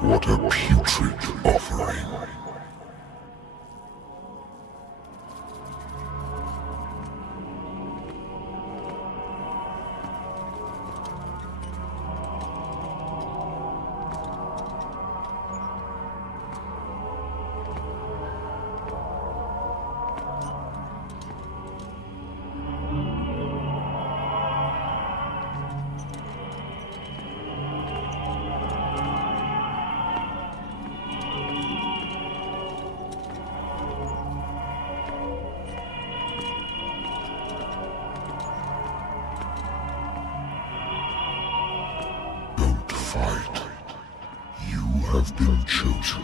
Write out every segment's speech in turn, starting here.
What a putrid offering. Fight. You have been chosen.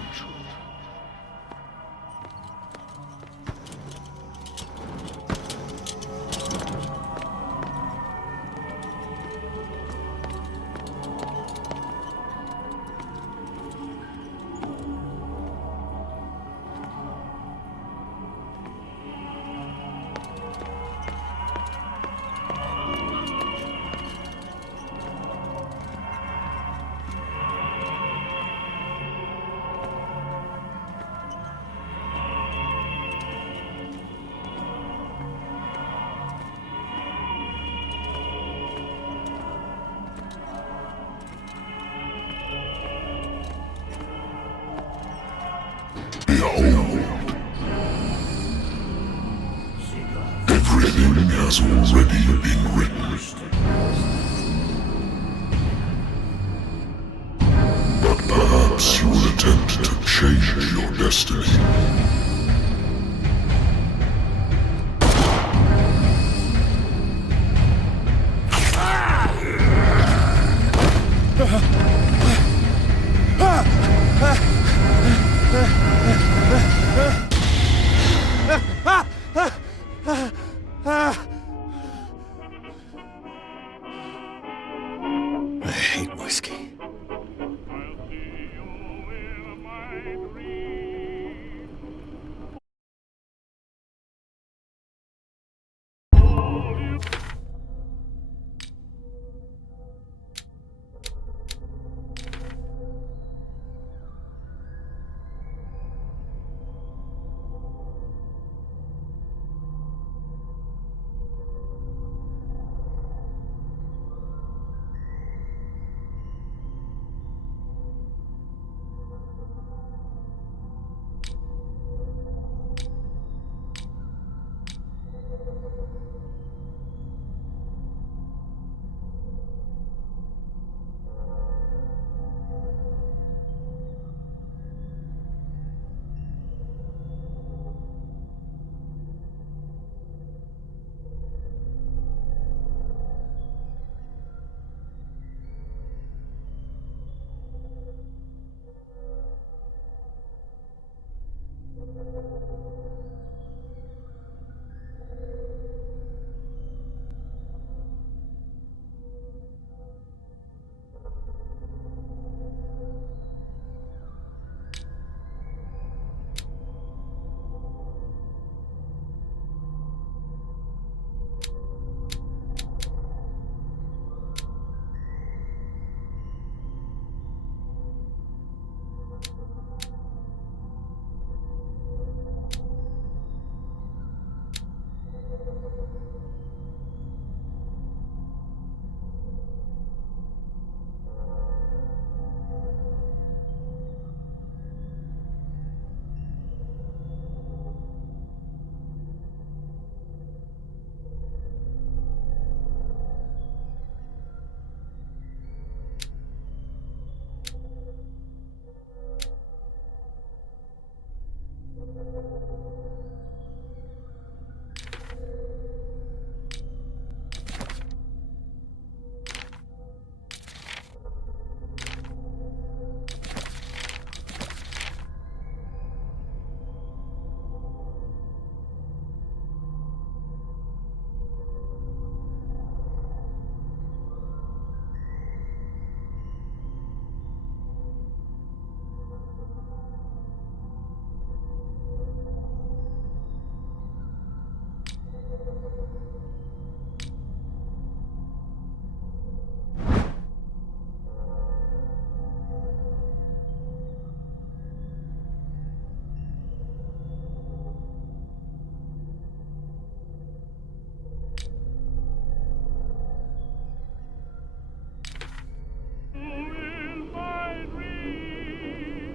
Behold, everything has already been written. But perhaps you will attempt to change your destiny.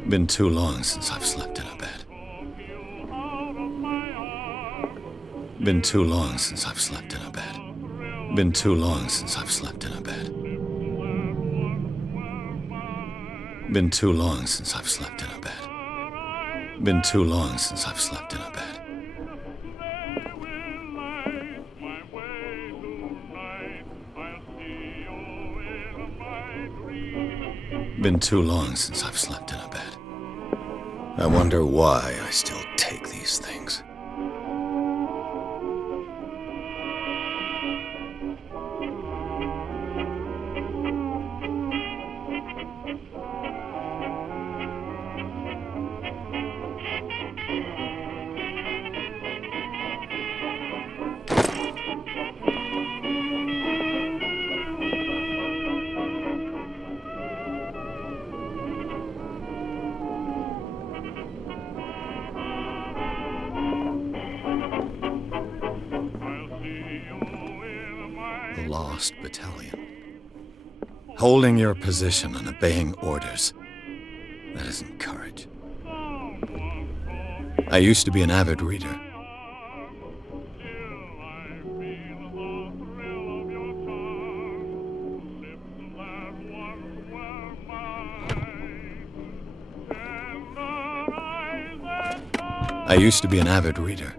Been too long since I've slept in a bed. Been too long since I've slept in a bed. Been too long since I've slept in a bed. Been too long since I've slept in a bed. Been too long since I've slept in a bed. Been too long since I've slept in a bed. I wonder why I still take these things. The Lost Battalion. Holding your position and obeying orders. That isn't courage. I used to be an avid reader. I used to be an avid reader.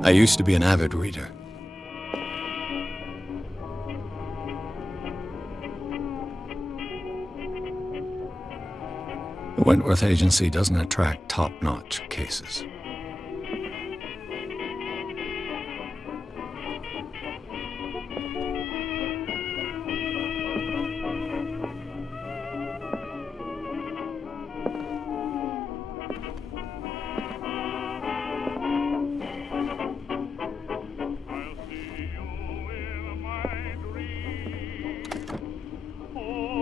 I used to be an avid reader. The Wentworth Agency doesn't attract top-notch cases.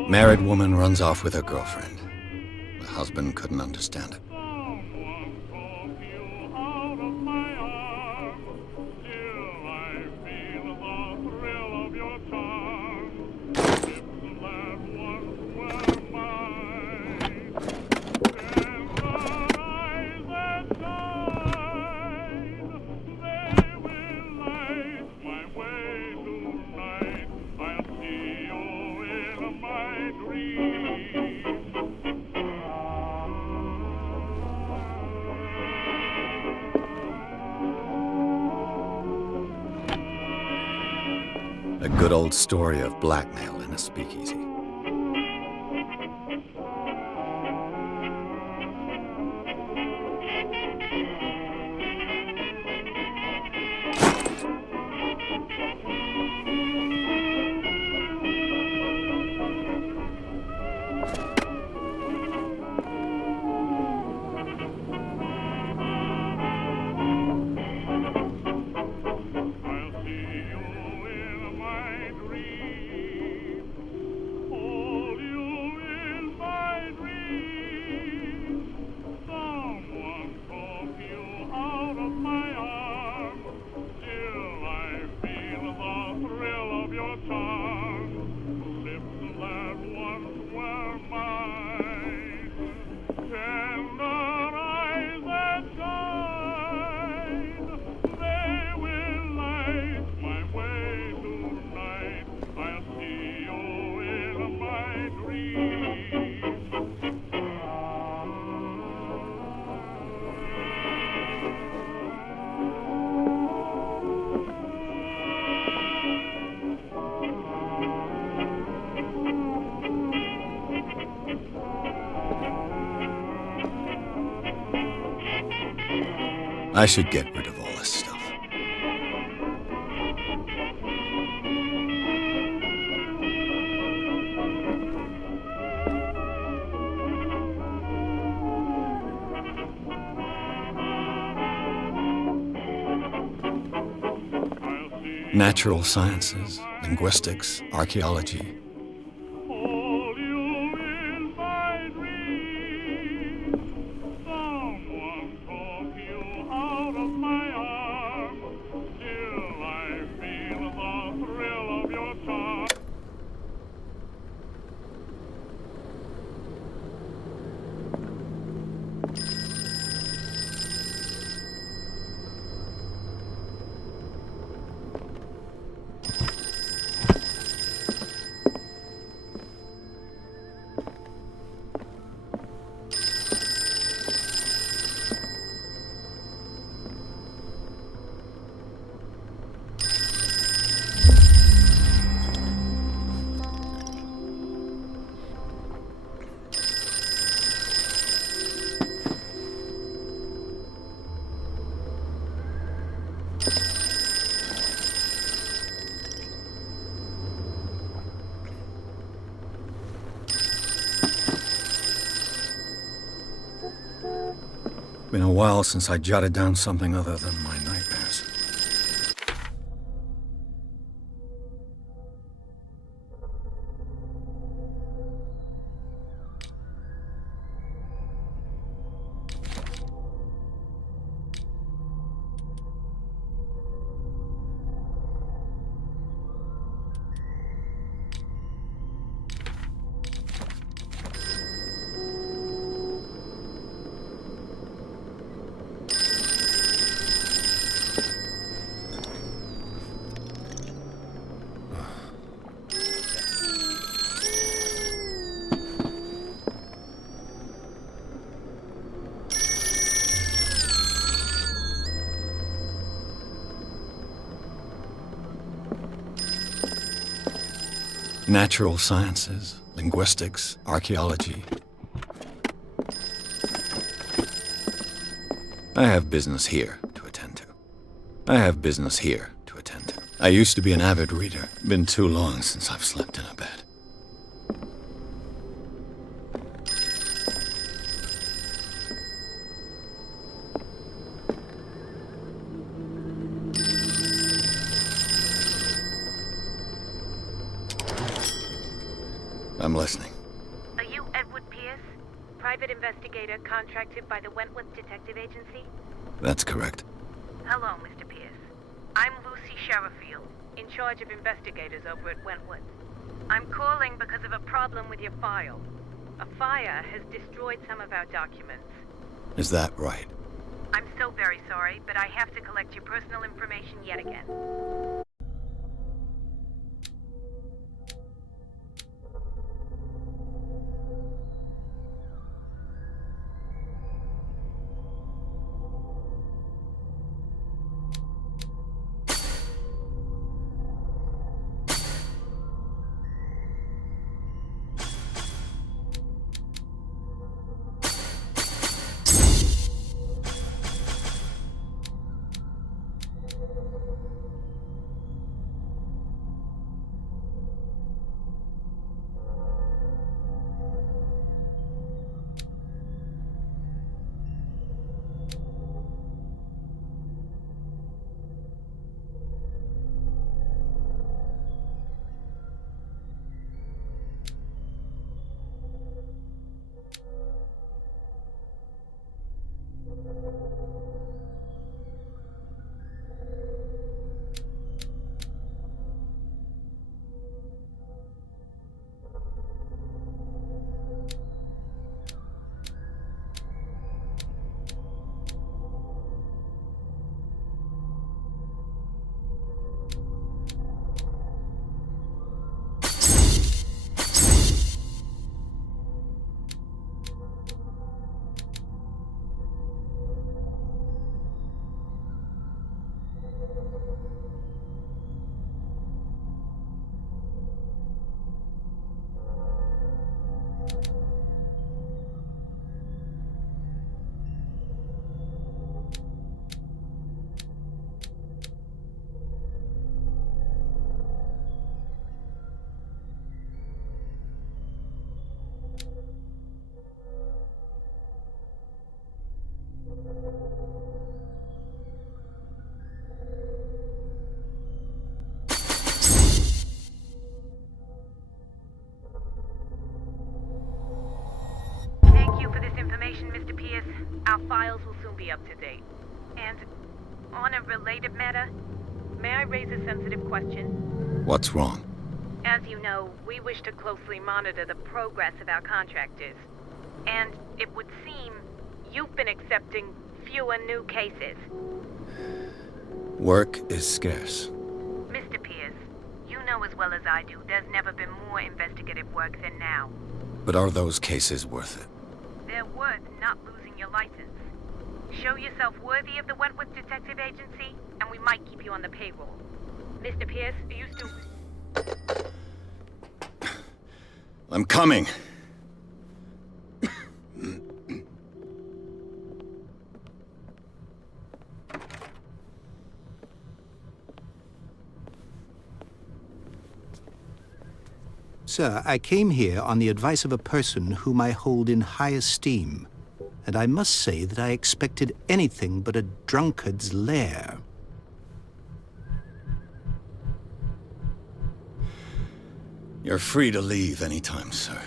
Married woman runs off with her girlfriend. The husband couldn't understand it. A good old story of blackmail in a speakeasy. I should get rid of all this stuff. Natural sciences, linguistics, archaeology. Been a while since I jotted down something other than my nightmares. Natural sciences, linguistics, archaeology. I have business here to attend to. I used to be an avid reader. Been too long since I've slept in a bed. I'm listening. Are you Edward Pierce, private investigator contracted by the Wentworth Detective Agency? That's correct. Hello, Mr. Pierce. I'm Lucy Sherifield, in charge of investigators over at Wentworth. I'm calling because of a problem with your file. A fire has destroyed some of our documents. Is that right? I'm so very sorry, but I have to collect your personal information yet again. Mr. Pierce, our files will soon be up to date. And on a related matter, may I raise a sensitive question? What's wrong? As you know, we wish to closely monitor the progress of our contractors. And it would seem you've been accepting fewer new cases. Work is scarce. Mr. Pierce, you know as well as I do, there's never been more investigative work than now. But are those cases worth it? They're worth not losing your license. Show yourself worthy of the Wentworth Detective Agency, and we might keep you on the payroll. Mr. Pierce, are you still... I'm coming. Sir, I came here on the advice of a person whom I hold in high esteem, and I must say that I expected anything but a drunkard's lair. You're free to leave anytime, sir.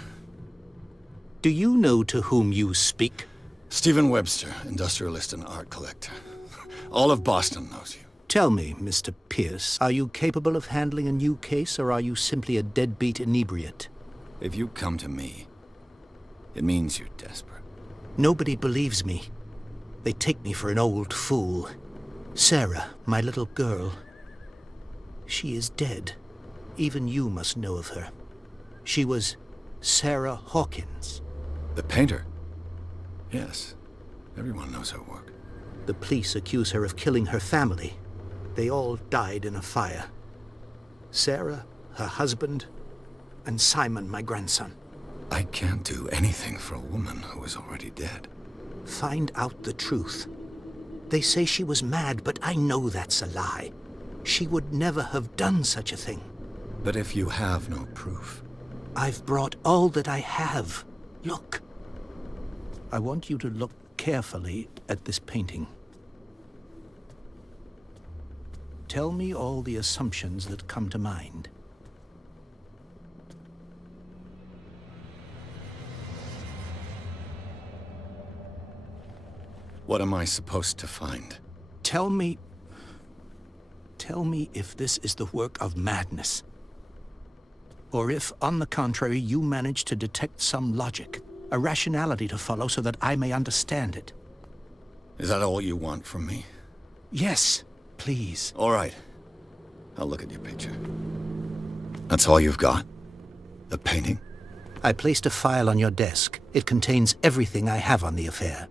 Do you know to whom you speak? Stephen Webster, industrialist and art collector. All of Boston knows you. Tell me, Mr. Pierce, are you capable of handling a new case, or are you simply a deadbeat inebriate? If you come to me, it means you're desperate. Nobody believes me. They take me for an old fool. Sarah, my little girl, she is dead. Even you must know of her. She was Sarah Hawkins. The painter? Yes. Everyone knows her work. The police accuse her of killing her family. They all died in a fire. Sarah, her husband, and Simon, my grandson. I can't do anything for a woman who is already dead. Find out the truth. They say she was mad, but I know that's a lie. She would never have done such a thing. But if you have no proof... I've brought all that I have. Look. I want you to look carefully at this painting. Tell me all the assumptions that come to mind. What am I supposed to find? Tell me if this is the work of madness. Or if, on the contrary, you manage to detect some logic, a rationality to follow so that I may understand it. Is that all you want from me? Yes, please. All right. I'll look at your picture. That's all you've got? The painting? I placed a file on your desk. It contains everything I have on the affair.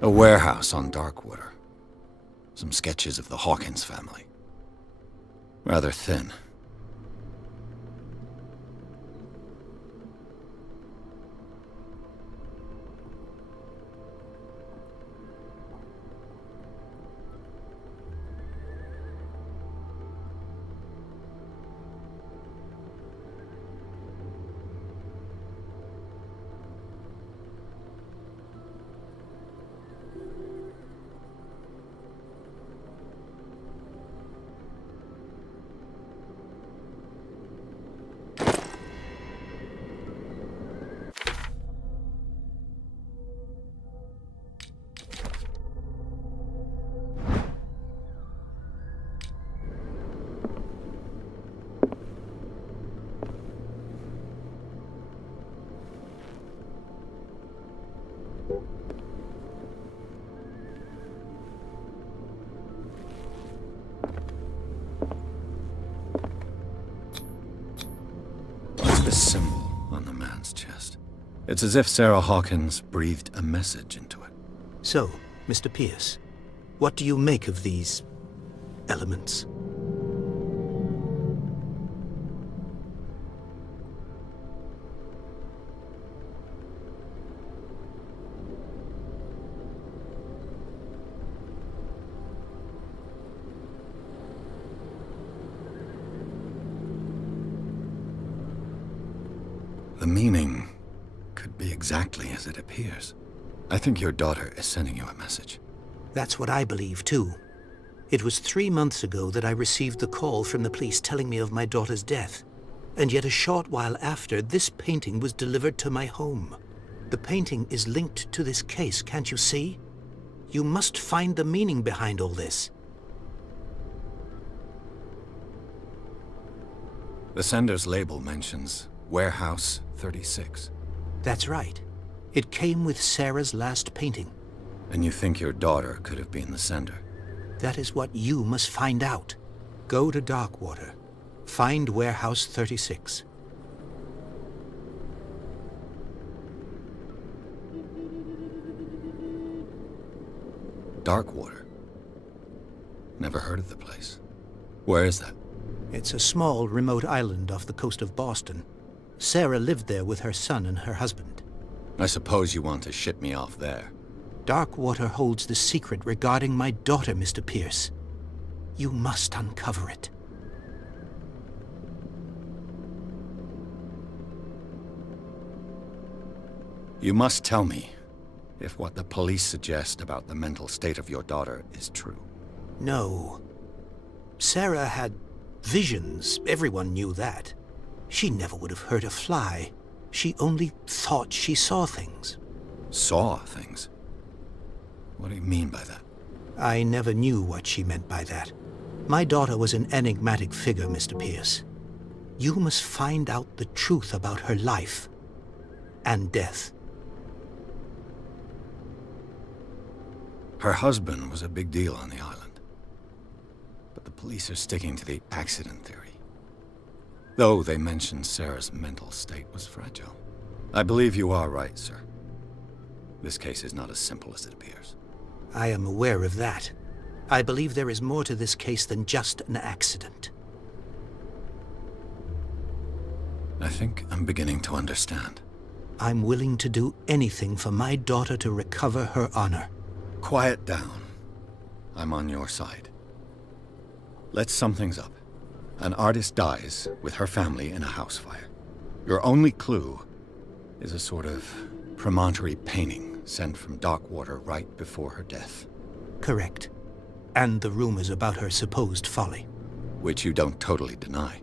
A warehouse on Darkwater. Some sketches of the Hawkins family. Rather thin. This symbol on the man's chest. It's as if Sarah Hawkins breathed a message into it. So, Mr. Pierce, what do you make of these elements? The meaning could be exactly as it appears. I think your daughter is sending you a message. That's what I believe, too. It was 3 months ago that I received the call from the police telling me of my daughter's death. And yet a short while after, this painting was delivered to my home. The painting is linked to this case, can't you see? You must find the meaning behind all this. The sender's label mentions Warehouse 36. That's right. It came with Sarah's last painting. And you think your daughter could have been the sender? That is what you must find out. Go to Darkwater. Find Warehouse 36. Darkwater? Never heard of the place. Where is that? It's a small, remote island off the coast of Boston. Sarah lived there with her son and her husband. I suppose you want to ship me off there. Darkwater holds the secret regarding my daughter, Mr. Pierce. You must uncover it. You must tell me if what the police suggest about the mental state of your daughter is true. No. Sarah had visions. Everyone knew that. She never would have hurt a fly. She only thought she saw things. Saw things? What do you mean by that? I never knew what she meant by that. My daughter was an enigmatic figure, Mr. Pierce. You must find out the truth about her life and death. Her husband was a big deal on the island. But the police are sticking to the accident theory. Though they mentioned Sarah's mental state was fragile. I believe you are right, sir. This case is not as simple as it appears. I am aware of that. I believe there is more to this case than just an accident. I think I'm beginning to understand. I'm willing to do anything for my daughter to recover her honor. Quiet down. I'm on your side. Let's sum things up. An artist dies with her family in a house fire. Your only clue is a sort of promontory painting sent from Darkwater right before her death. Correct. And the rumors about her supposed folly. Which you don't totally deny.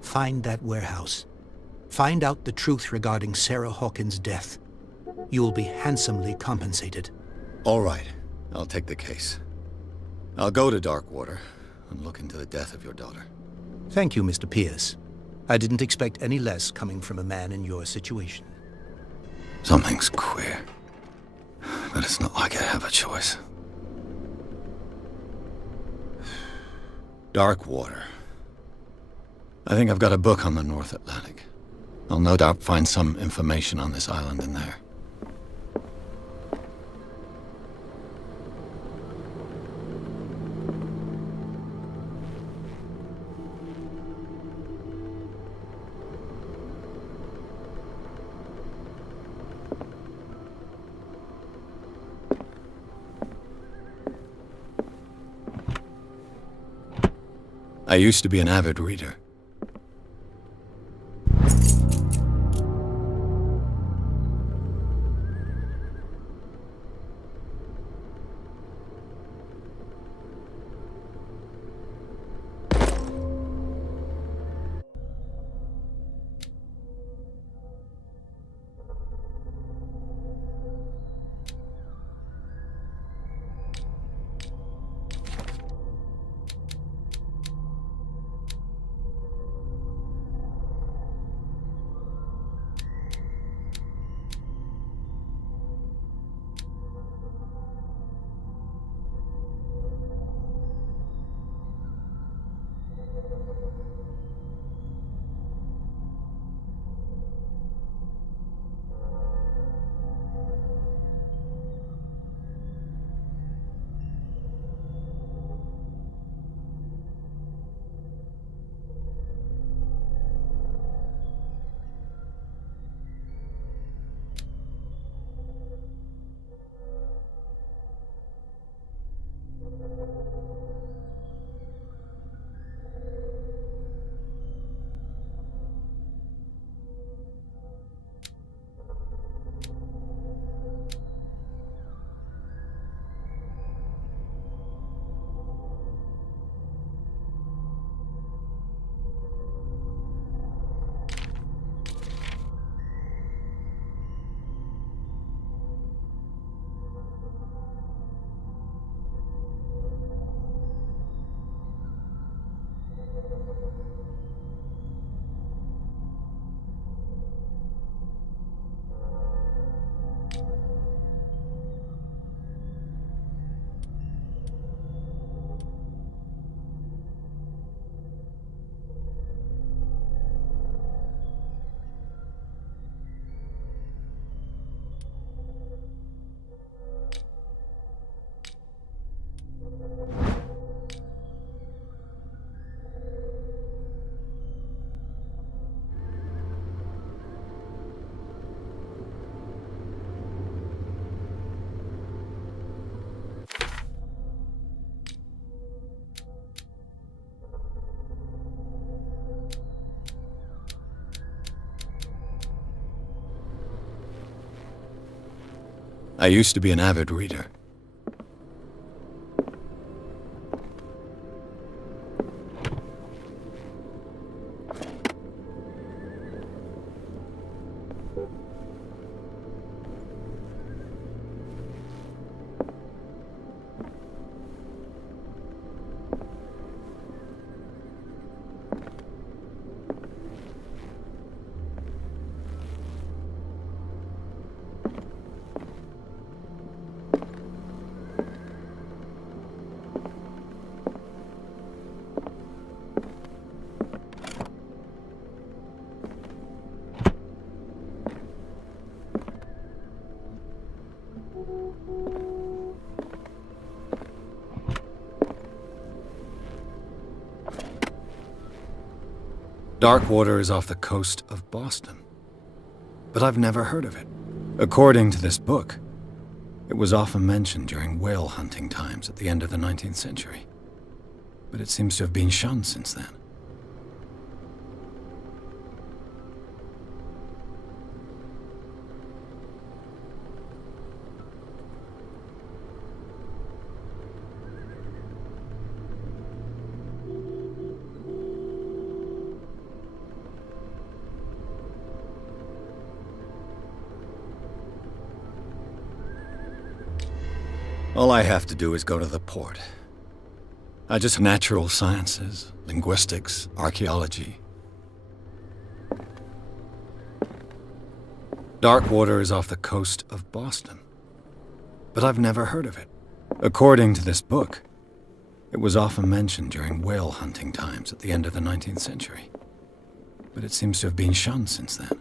Find that warehouse. Find out the truth regarding Sarah Hawkins' death. You will be handsomely compensated. All right. I'll take the case. I'll go to Darkwater and look into the death of your daughter. Thank you, Mr. Pierce. I didn't expect any less coming from a man in your situation. Something's queer. But it's not like I have a choice. Darkwater. I think I've got a book on the North Atlantic. I'll no doubt find some information on this island in there. I used to be an avid reader. I used to be an avid reader. Darkwater is off the coast of Boston, but I've never heard of it. According to this book, it was often mentioned during whale hunting times at the end of the 19th century, but it seems to have been shunned since then. All I have to do is go to the port. I just natural sciences, linguistics, archaeology. Darkwater is off the coast of Boston, but I've never heard of it. According to this book, it was often mentioned during whale hunting times at the end of the 19th century, but it seems to have been shunned since then.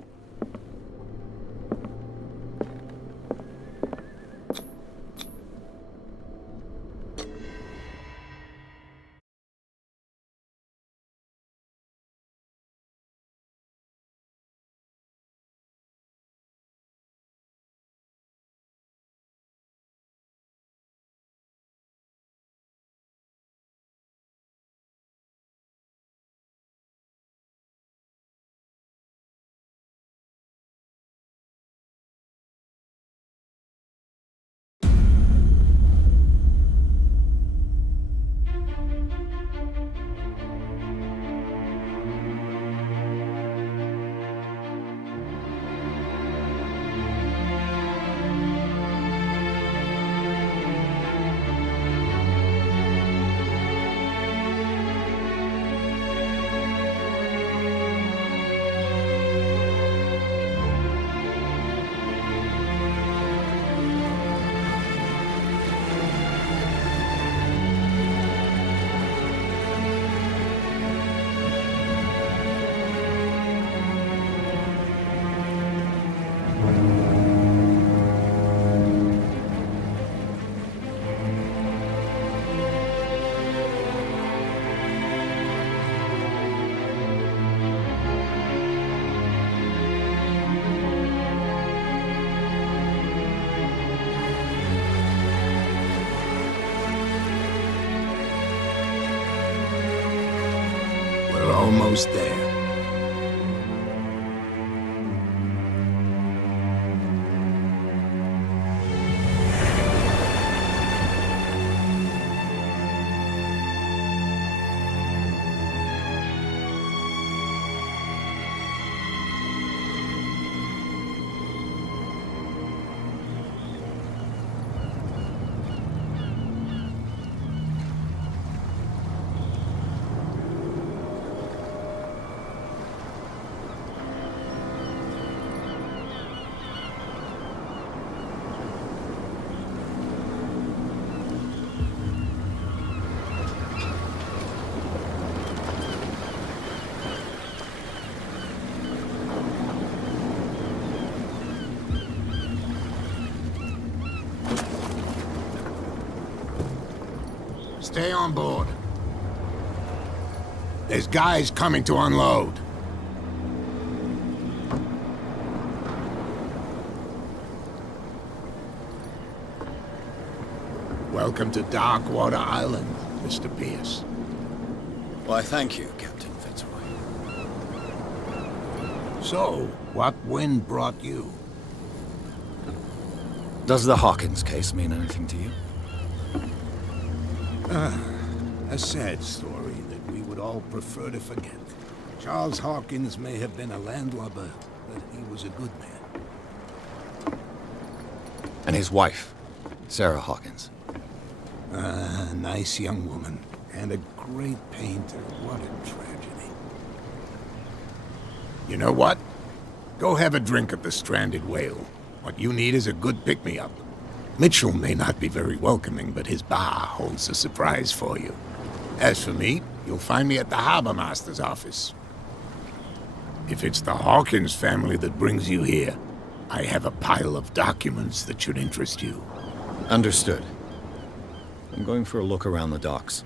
Almost there. Stay on board. There's guys coming to unload. Welcome to Darkwater Island, Mr. Pierce. Why, thank you, Captain Fitzroy. So, what wind brought you? Does the Hawkins case mean anything to you? A sad story that we would all prefer to forget. Charles Hawkins may have been a landlubber, but he was a good man. And his wife, Sarah Hawkins. A nice young woman, and a great painter. What a tragedy. You know what? Go have a drink at the Stranded Whale. What you need is a good pick-me-up. Mitchell may not be very welcoming, but his bar holds a surprise for you. As for me, you'll find me at the Harbor Master's office. If it's the Hawkins family that brings you here, I have a pile of documents that should interest you. Understood. I'm going for a look around the docks.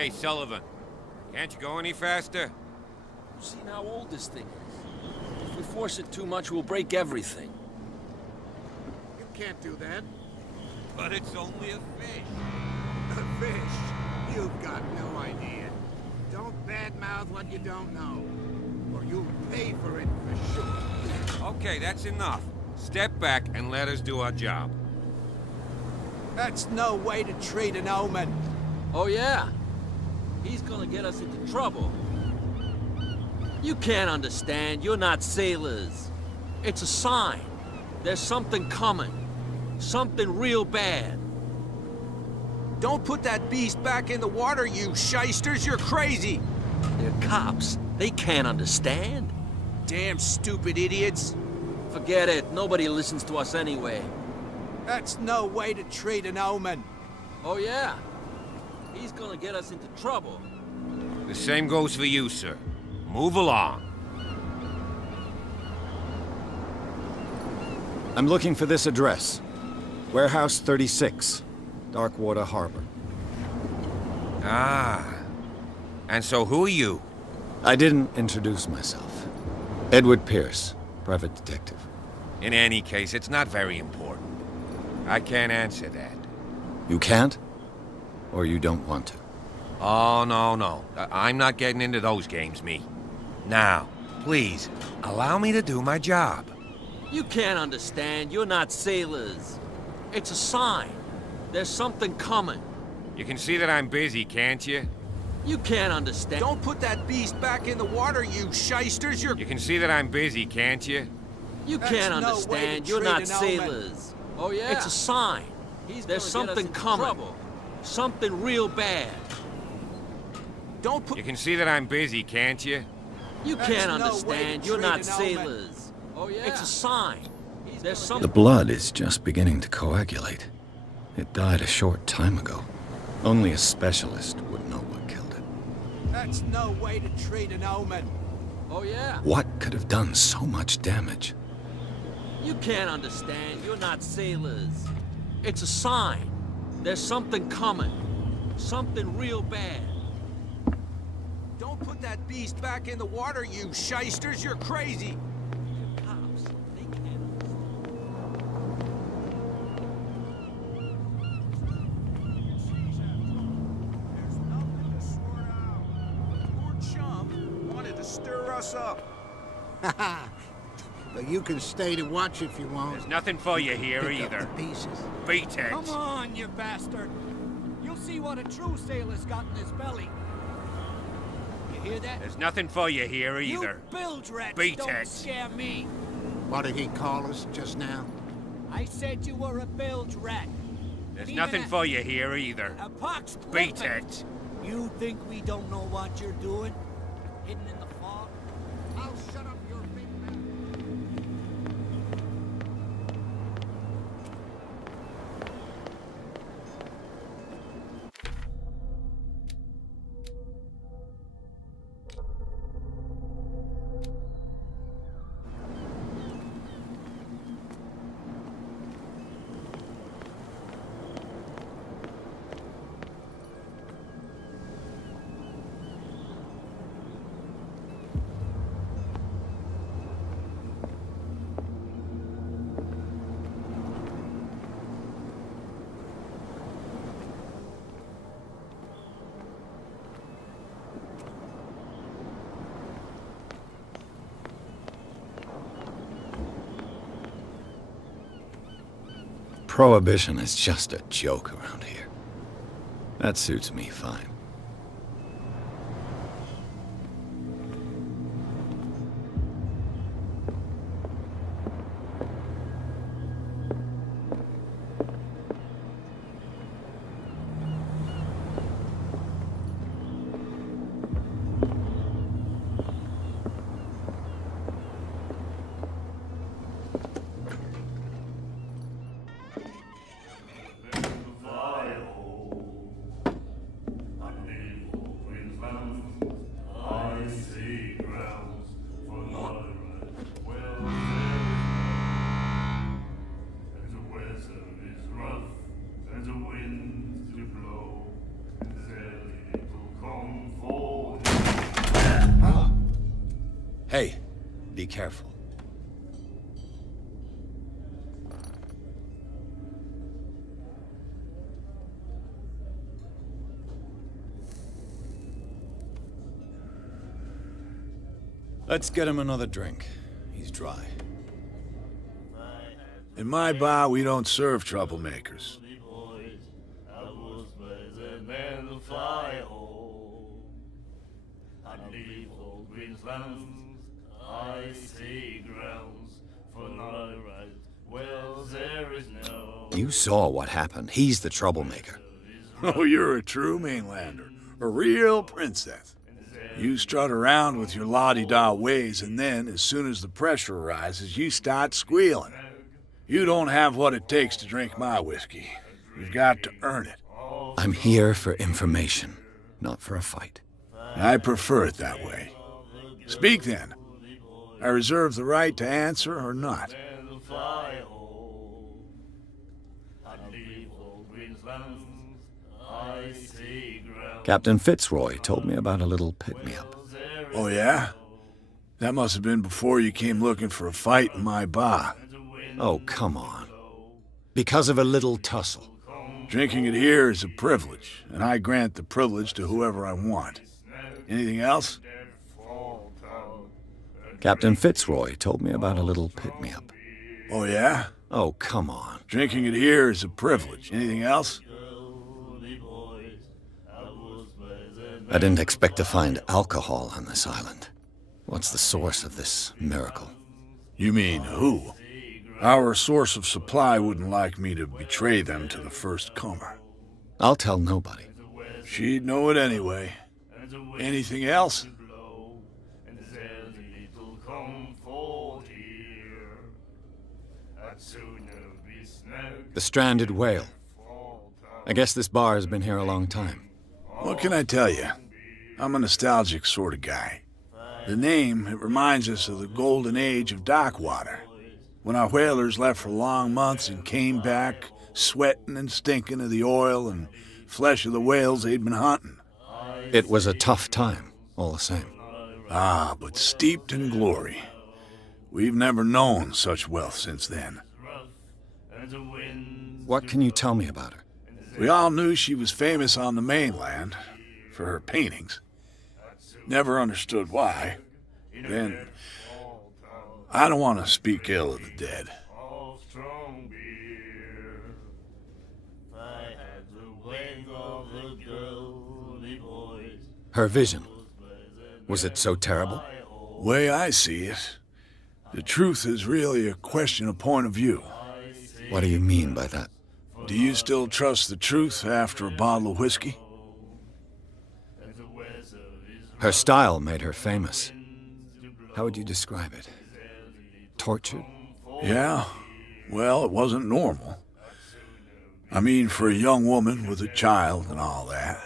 Hey, Sullivan. Can't you go any faster? You've seen how old this thing is. If we force it too much, we'll break everything. You can't do that. But it's only a fish. A fish? You've got no idea. Don't badmouth what you don't know, or you'll pay for it for sure. Okay, that's enough. Step back and let us do our job. That's no way to treat an omen. Oh, yeah? He's gonna get us into trouble. You can't understand. You're not sailors. It's a sign. There's something coming. Something real bad. Don't put that beast back in the water, you shysters! You're crazy! They're cops. They can't understand. Damn stupid idiots! Forget it. Nobody listens to us anyway. That's no way to treat an omen. Oh, yeah? He's gonna get us into trouble. The same goes for you, sir. Move along. I'm looking for this address. Warehouse 36, Darkwater Harbor. Ah. And so who are you? I didn't introduce myself. Edward Pierce, private detective. In any case, it's not very important. I can't answer that. You can't? Or you don't want to? Oh, no. I'm not getting into those games, me. Now, please, allow me to do my job. You can't understand. You're not sailors. It's a sign. There's something coming. You can see that I'm busy, can't you? You can't understand. Don't put that beast back in the water, you shysters! You can see that I'm busy, can't you? You That's can't no way to understand. You're treat not an omen. sailors. Oh, yeah? It's a sign. There's something coming. Something real bad. Don't put... You can see that I'm busy, can't you? You That's can't no way to understand. You're treat not an omen. sailors. Oh, yeah? It's a sign. There's The something... blood is just beginning to coagulate. It died a short time ago. Only a specialist would know what killed it. That's no way to treat an omen. Oh, yeah? What could have done so much damage? You can't understand. You're not sailors. It's a sign. There's something coming. Something real bad. Don't put that beast back in the water, you shysters! You're crazy! Cops, they can't understand. There's nothing to sort out. Poor chum wanted to stir us up. But you can stay to watch if you want. There's nothing for you here Pick up either. the pieces. Beat it. Come on, you bastard! You'll see what a true sailor's got in his belly. You hear that? There's nothing for you here either. You bilge rats Beat don't it. scare me. What did he call us just now? I said you were a bilge rat. There's And nothing even for you here either. a pox Beat crumpet. it. You think we don't know what you're doing? Hidden in the fog? I'll shut up your big mouth. Prohibition is just a joke around here. That suits me fine. Hey, be careful. Let's get him another drink. He's dry. In my bar, we don't serve troublemakers. You saw what happened. He's the troublemaker. Oh, you're a true mainlander. A real princess. You strut around with your la-di-da ways, and then, as soon as the pressure arises, you start squealing. You don't have what it takes to drink my whiskey. You've got to earn it. I'm here for information, not for a fight. I prefer it that way. Speak then. I reserve the right to answer or not. Captain Fitzroy told me about a little pick-me-up. Oh, yeah? That must have been before you came looking for a fight in my bar. Oh, come on. Because of a little tussle. Drinking it here is a privilege, and I grant the privilege to whoever I want. Anything else? Captain Fitzroy told me about a little pick-me-up. Oh, yeah? Oh, come on. Drinking it here is a privilege. Anything else? I didn't expect to find alcohol on this island. What's the source of this miracle? You mean who? Our source of supply wouldn't like me to betray them to the first comer. I'll tell nobody. She'd know it anyway. Anything else? The stranded whale. I guess this bar has been here a long time. What can I tell you? I'm a nostalgic sort of guy. The name, it reminds us of the golden age of dockwater, when our whalers left for long months and came back sweating and stinking of the oil and flesh of the whales they'd been hunting. It was a tough time, all the same. Ah, but steeped in glory. We've never known such wealth since then. What can you tell me about her? We all knew she was famous on the mainland for her paintings. Never understood why. Then, I don't want to speak ill of the dead. Her vision. Was it so terrible? Way I see it, the truth is really a question of point of view. What do you mean by that? Do you still trust the truth after a bottle of whiskey? Her style made her famous. How would you describe it? Tortured? Yeah. Well, it wasn't normal. I mean, for a young woman with a child and all that.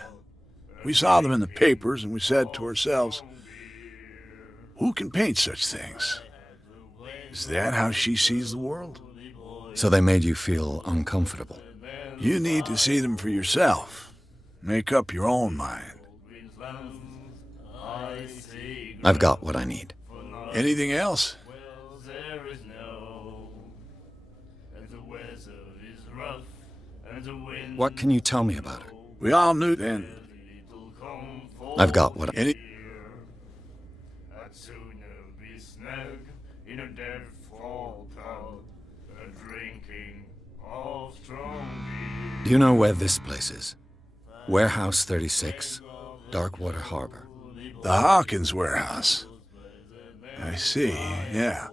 We saw them in the papers and we said to ourselves, who can paint such things? Is that how she sees the world? So they made you feel uncomfortable? You need to see them for yourself. Make up your own mind. I've got what I need. Anything else? What can you tell me about her? We all knew then. I've got what I... Do you know where this place is? Warehouse 36, Darkwater Harbor. The Hawkins warehouse. I see, yeah.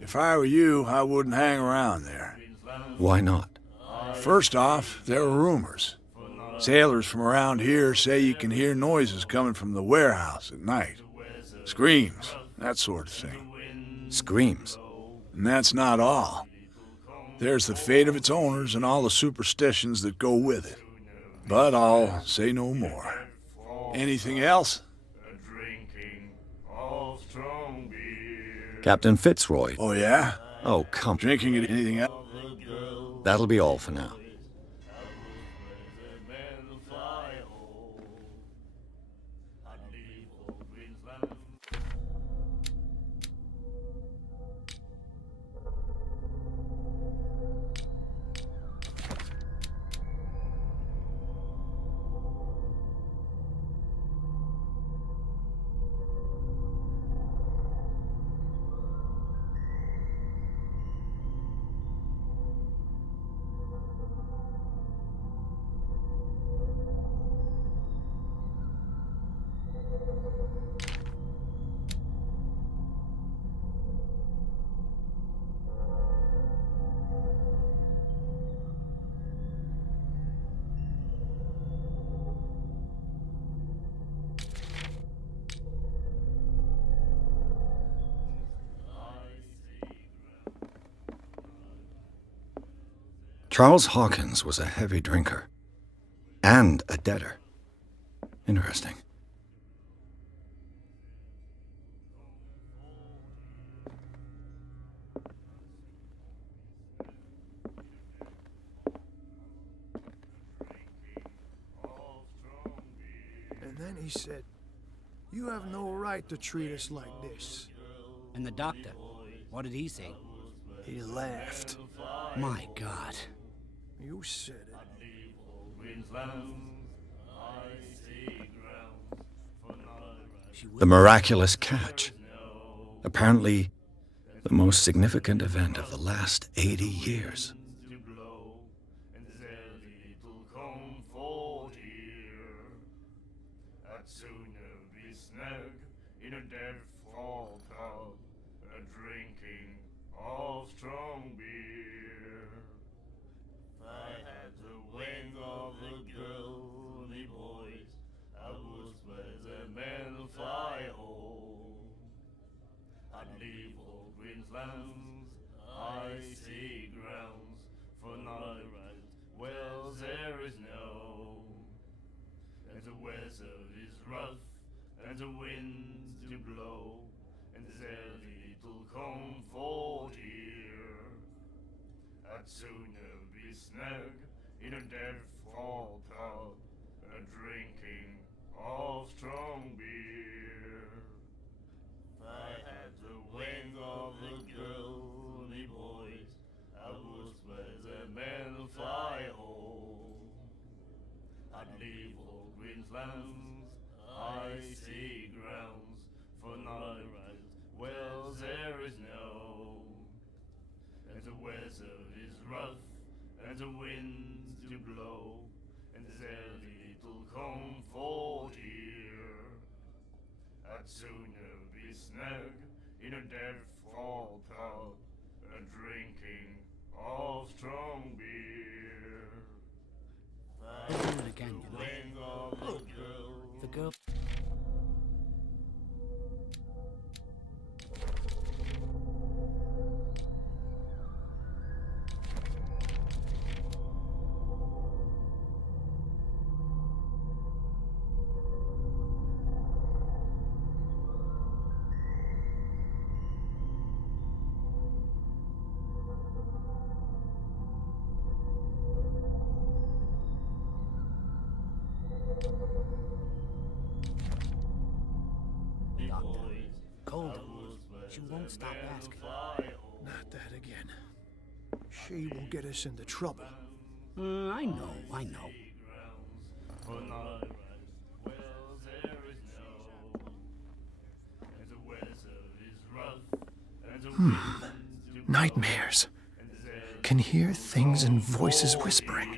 If I were you, I wouldn't hang around there. Why not? First off, there are rumors. Sailors from around here say you can hear noises coming from the warehouse at night. Screams, that sort of thing. Screams? And that's not all. There's the fate of its owners and all the superstitions that go with it. But I'll say no more. Anything else? Captain Fitzroy. Oh, yeah? Oh, come. Drinking it, anything else? That'll be all for now. Charles Hawkins was a heavy drinker. And a debtor. Interesting. And then he said, "You have no right to treat us like this." And the doctor, what did he say? He laughed. My God. You said it. The miraculous catch. Apparently, the most significant event of the last 80 years. The girl. Cold. She won't stop asking. Not that again. She will get us into trouble. I know. Nightmares. Can hear things and voices whispering.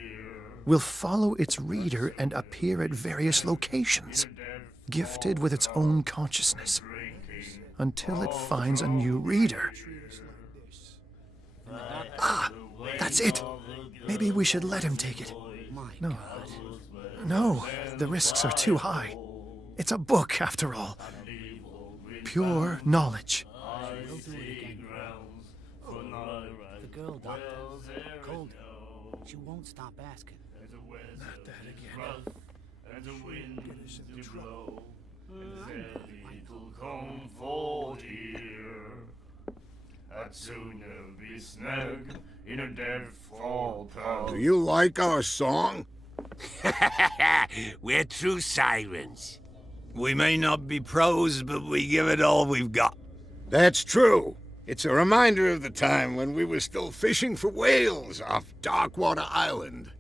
Will follow its reader and appear at various locations, gifted with its own consciousness, until it finds a new reader. Ah, that's it. Maybe we should let him take it. No, the risks are too high. It's a book, after all. Pure knowledge. We'll do it again. The girl, Doctor. Cold. She won't stop asking. Not that again. Get us into trouble. Do you like our song? We're true sirens. We may not be pros, but we give it all we've got. That's true. It's a reminder of the time when we were still fishing for whales off Darkwater Island.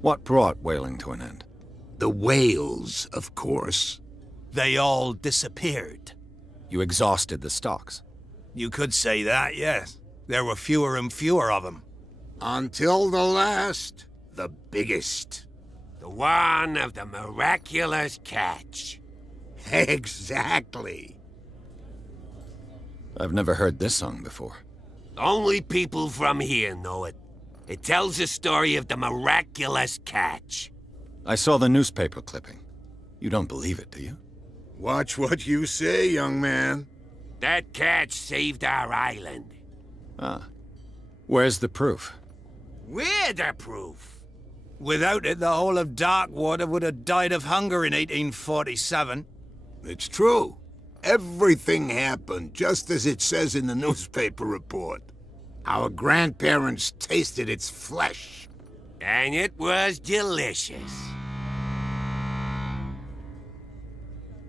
What brought whaling to an end? The whales, of course. They all disappeared. You exhausted the stocks. You could say that, yes. There were fewer and fewer of them. Until the last, the biggest. The one of the miraculous catch. Exactly. I've never heard this song before. Only people from here know it. It tells the story of the miraculous catch. I saw the newspaper clipping. You don't believe it, do you? Watch what you say, young man. That catch saved our island. Ah. Where's the proof? We're the proof. Without it, the whole of Darkwater would have died of hunger in 1847. It's true. Everything happened just as it says in the newspaper report. Our grandparents tasted its flesh. And it was delicious.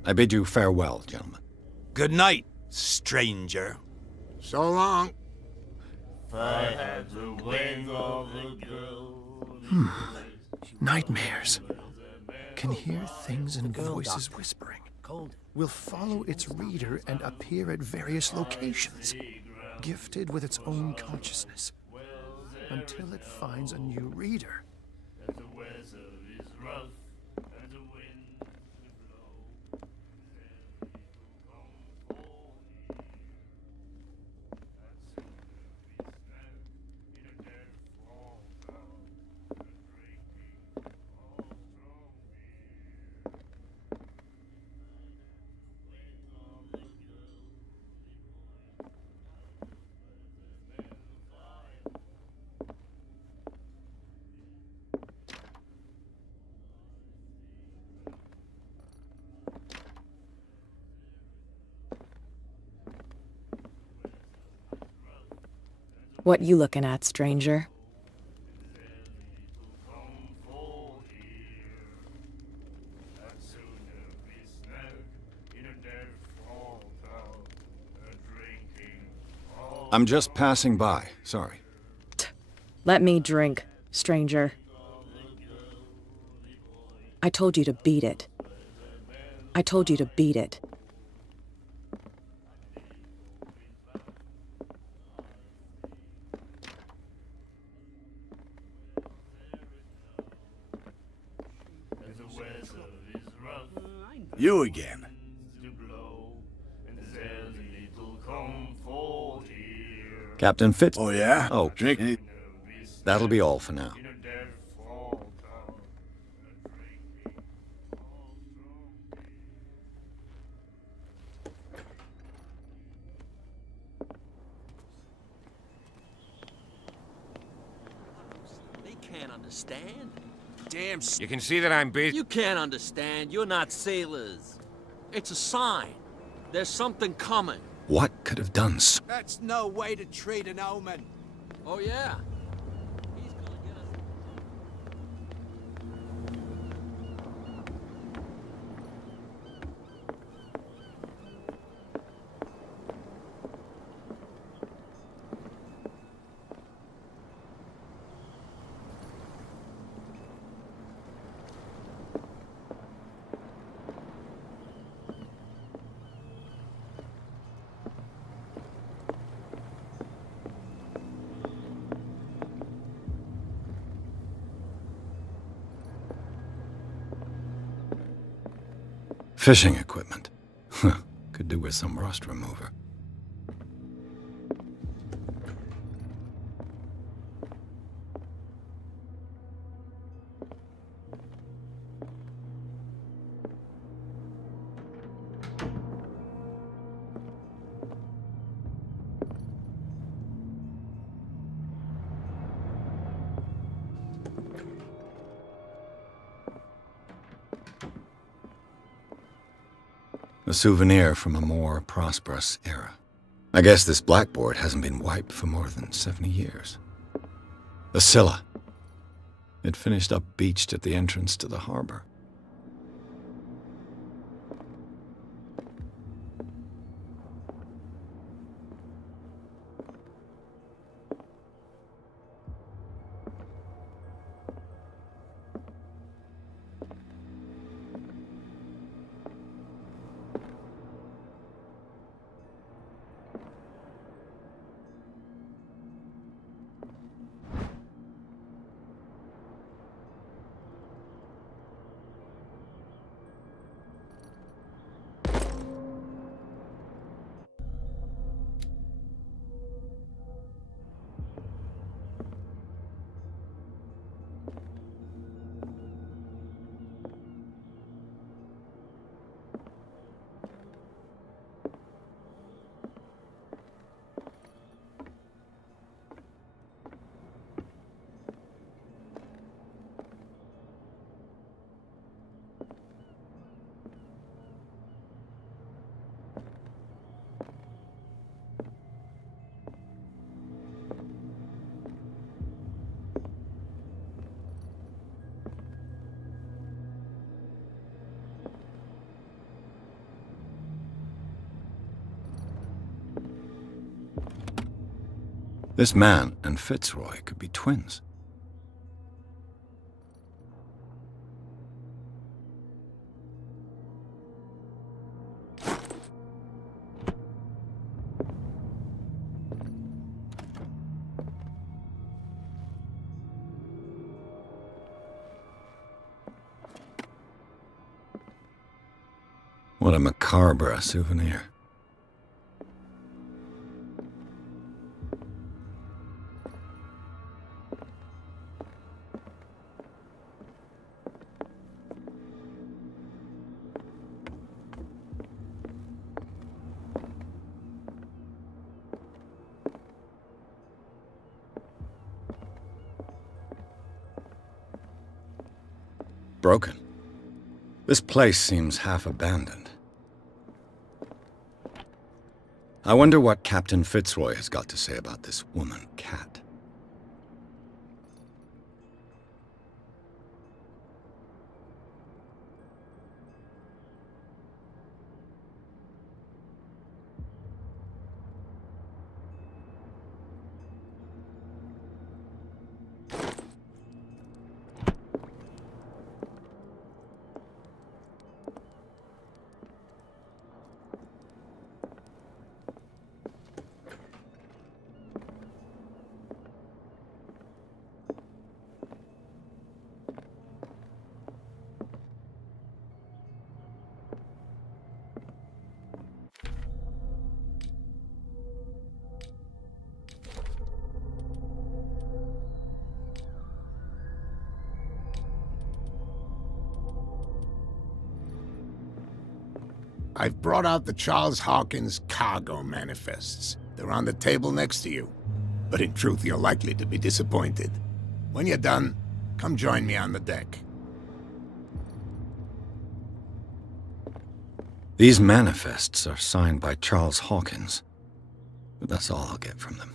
I bid you farewell, gentlemen. Good night, stranger. So long. If I had the wings of the girl Nightmares. Can hear things and voices whispering. Will follow its reader and appear at various locations, gifted with its own consciousness, until it finds a new reader. What you looking at, stranger? I'm just passing by. Sorry. Let me drink, stranger. I told you to beat it. I told you to beat it. You again. Captain Fitz. Oh, yeah? Oh, Drink any... that'll be all for now. They can't understand. Damn. You can see that I'm busy. You can't understand. You're not sailors. It's a sign. There's something coming. What could have done so? That's no way to treat an omen. Oh, yeah. He's gonna get us. Fishing equipment. Could do with some rust remover. A souvenir from a more prosperous era. I guess this blackboard hasn't been wiped for more than 70 years. The Scylla. It finished up beached at the entrance to the harbor. This man and Fitzroy could be twins. What a macabre souvenir. Broken. This place seems half abandoned. I wonder what Captain Fitzroy has got to say about this woman, Cat. I've brought out the Charles Hawkins cargo manifests. They're on the table next to you. But in truth, you're likely to be disappointed. When you're done, come join me on the deck. These manifests are signed by Charles Hawkins, but that's all I'll get from them.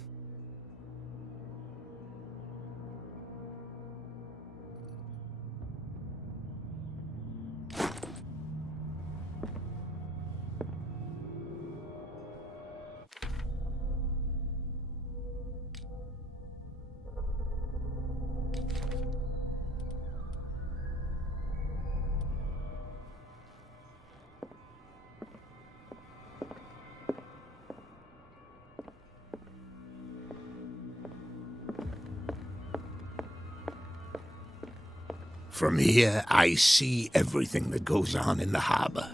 From here, I see everything that goes on in the harbor.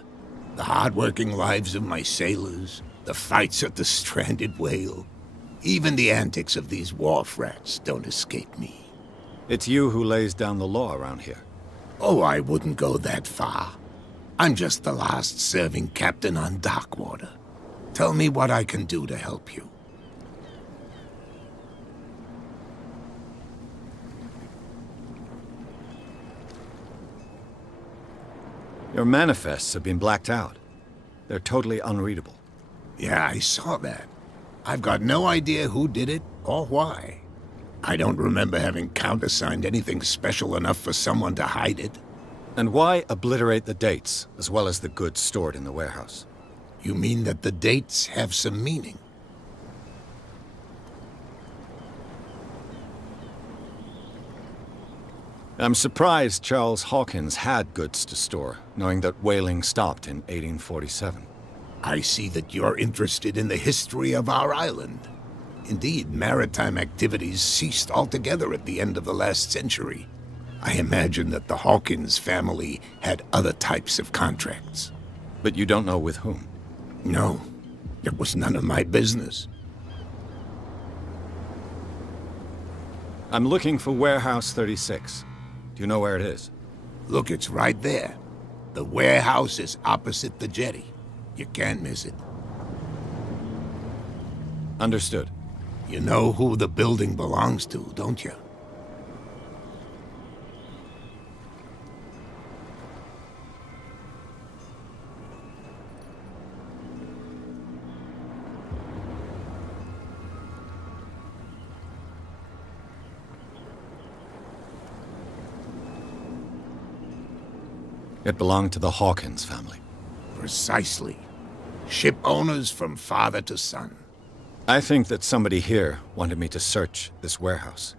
The hard-working lives of my sailors, the fights at the stranded whale. Even the antics of these wharf rats don't escape me. It's you who lays down the law around here. Oh, I wouldn't go that far. I'm just the last serving captain on Darkwater. Tell me what I can do to help you. Your manifests have been blacked out. They're totally unreadable. Yeah, I saw that. I've got no idea who did it or why. I don't remember having countersigned anything special enough for someone to hide it. And why obliterate the dates, as well as the goods stored in the warehouse? You mean that the dates have some meaning? I'm surprised Charles Hawkins had goods to store, knowing that whaling stopped in 1847. I see that you're interested in the history of our island. Indeed, maritime activities ceased altogether at the end of the last century. I imagine that the Hawkins family had other types of contracts. But you don't know with whom? No, it was none of my business. I'm looking for Warehouse 36. Do you know where it is? Look, it's right there. The warehouse is opposite the jetty. You can't miss it. Understood. You know who the building belongs to, don't you? It belonged to the Hawkins family. Precisely. Ship owners from father to son. I think that somebody here wanted me to search this warehouse.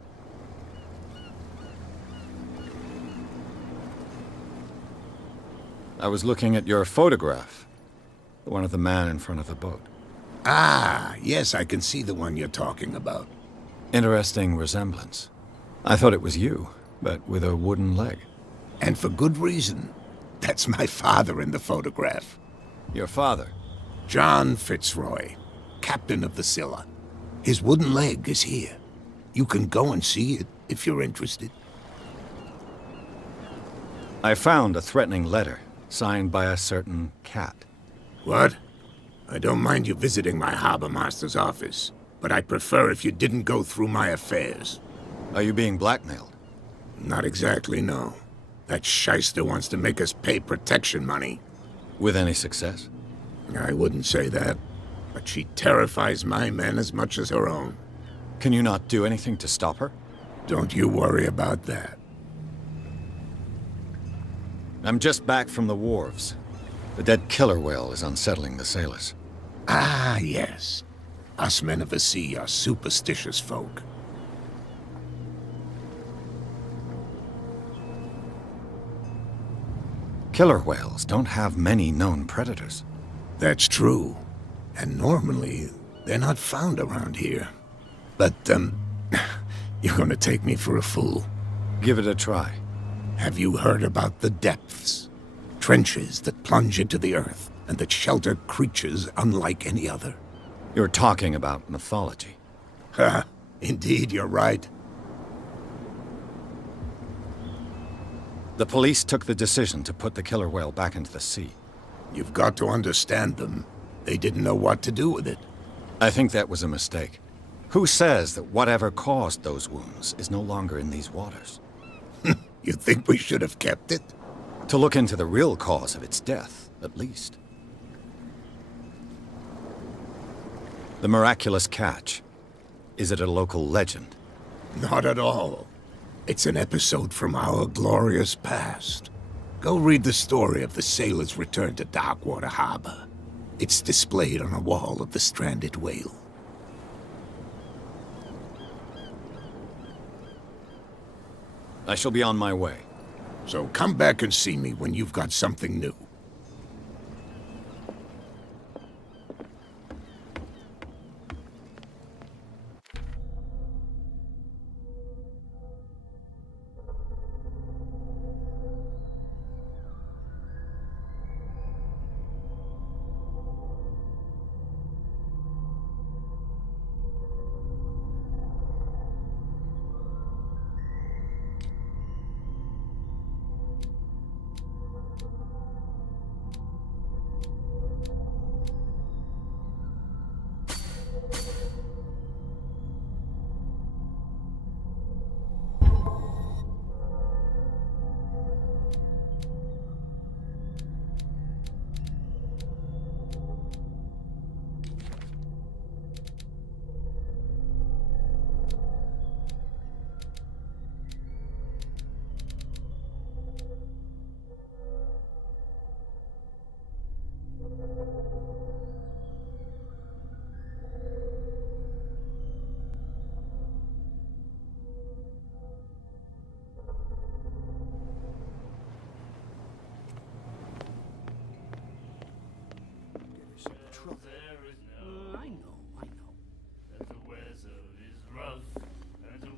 I was looking at your photograph. The one of the man in front of the boat. Ah, yes, I can see the one you're talking about. Interesting resemblance. I thought it was you, but with a wooden leg. And for good reason. That's my father in the photograph. Your father? John Fitzroy, captain of the Scylla. His wooden leg is here. You can go and see it if you're interested. I found a threatening letter, signed by a certain cat. What? I don't mind you visiting my harbor master's office, but I'd prefer if you didn't go through my affairs. Are you being blackmailed? Not exactly, no. That shyster wants to make us pay protection money. With any success? I wouldn't say that, but she terrifies my men as much as her own. Can you not do anything to stop her? Don't you worry about that. I'm just back from the wharves. The dead killer whale is unsettling the sailors. Ah, yes. Us men of the sea are superstitious folk. Killer whales don't have many known predators. That's true. And normally, they're not found around here. But, you're gonna take me for a fool. Give it a try. Have you heard about the depths? Trenches that plunge into the earth and that shelter creatures unlike any other. You're talking about mythology. Ha! Indeed, you're right. The police took the decision to put the killer whale back into the sea. You've got to understand them. They didn't know what to do with it. I think that was a mistake. Who says that whatever caused those wounds is no longer in these waters? You think we should have kept it? To look into the real cause of its death, at least. The miraculous catch. Is it a local legend? Not at all. It's an episode from our glorious past. Go read the story of the sailor's return to Darkwater Harbor. It's displayed on a wall of the stranded whale. I shall be on my way. So come back and see me when you've got something new.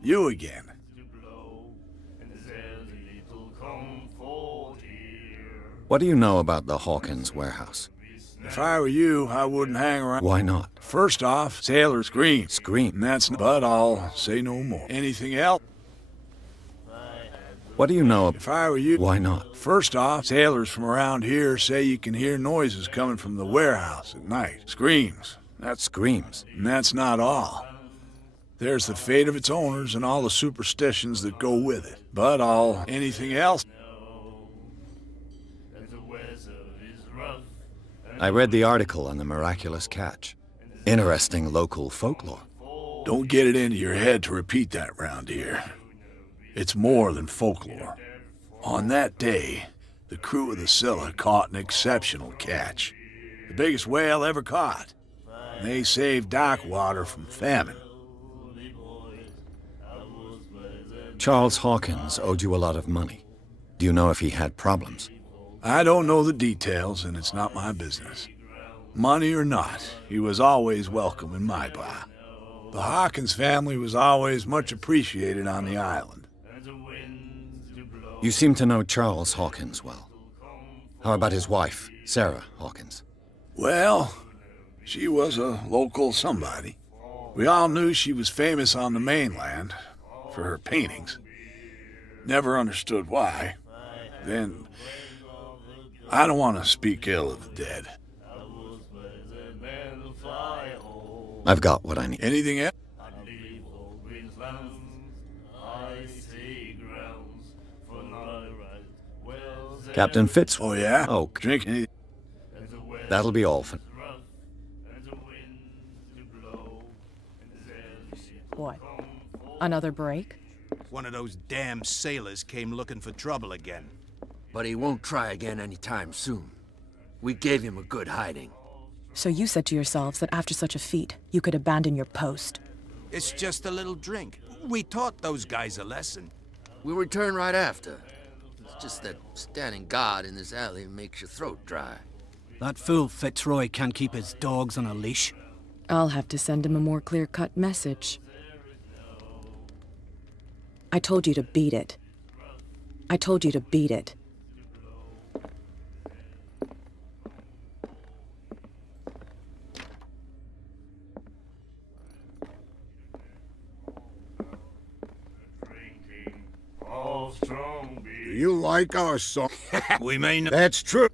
You again. What do you know about the Hawkins warehouse? If I were you, I wouldn't hang around. Why not? First off, sailors scream. Scream? And that's... But I'll say no more. Anything else? What do you know about... If I were you... Why not? First off, sailors from around here say you can hear noises coming from the warehouse at night. Screams. That's screams. And that's not all. There's the fate of its owners and all the superstitions that go with it. But all... Anything else? I read the article on the miraculous catch. Interesting local folklore. Don't get it into your head to repeat that round here. It's more than folklore. On that day, the crew of the Scylla caught an exceptional catch. The biggest whale ever caught. And they saved Darkwater from famine. Charles Hawkins owed you a lot of money. Do you know if he had problems? I don't know the details, and it's not my business. Money or not, he was always welcome in my bar. The Hawkins family was always much appreciated on the island. You seem to know Charles Hawkins well. How about his wife, Sarah Hawkins? Well, she was a local somebody. We all knew she was famous on the mainland for her paintings. Never understood why. Then, I don't want to speak ill of the dead. I've got what I need. Anything else? Captain Fitz. Oh, yeah? Oh, Drink anything? that'll be all for... What? Another break? One of those damn sailors came looking for trouble again. But he won't try again anytime soon. We gave him a good hiding. So you said to yourselves that after such a feat, you could abandon your post. It's just a little drink. We taught those guys a lesson. We'll return right after. It's just that standing guard in this alley makes your throat dry. That fool Fitzroy can't keep his dogs on a leash. I'll have to send him a more clear-cut message. I told you to beat it. I told you to beat it. Do you like our song? We may not... That's true.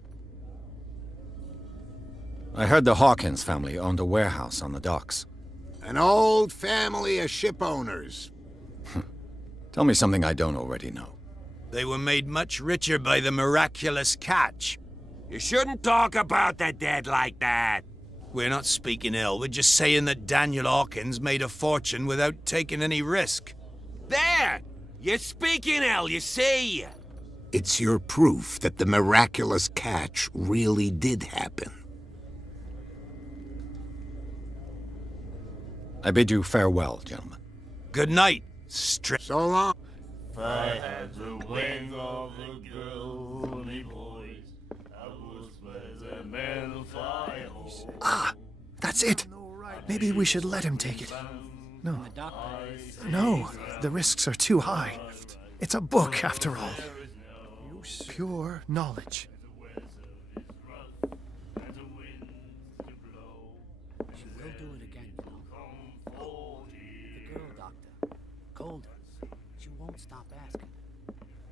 I heard the Hawkins family owned a warehouse on the docks. An old family of ship owners. Tell me something I don't already know. They were made much richer by the miraculous catch. You shouldn't talk about the dead like that. We're not speaking ill, we're just saying that Daniel Hawkins made a fortune without taking any risk. There! You're speaking ill, you see. It's your proof that the miraculous catch really did happen. I bid you farewell, gentlemen. Good night, So long. If I had the wings of the girly boys, I would spread the metal fire. Ah, that's it. Maybe we should let him take it. No. No, the risks are too high. It's a book, after all. Pure knowledge. She will do it again, you know. The girl doctor. Colder. She won't stop asking.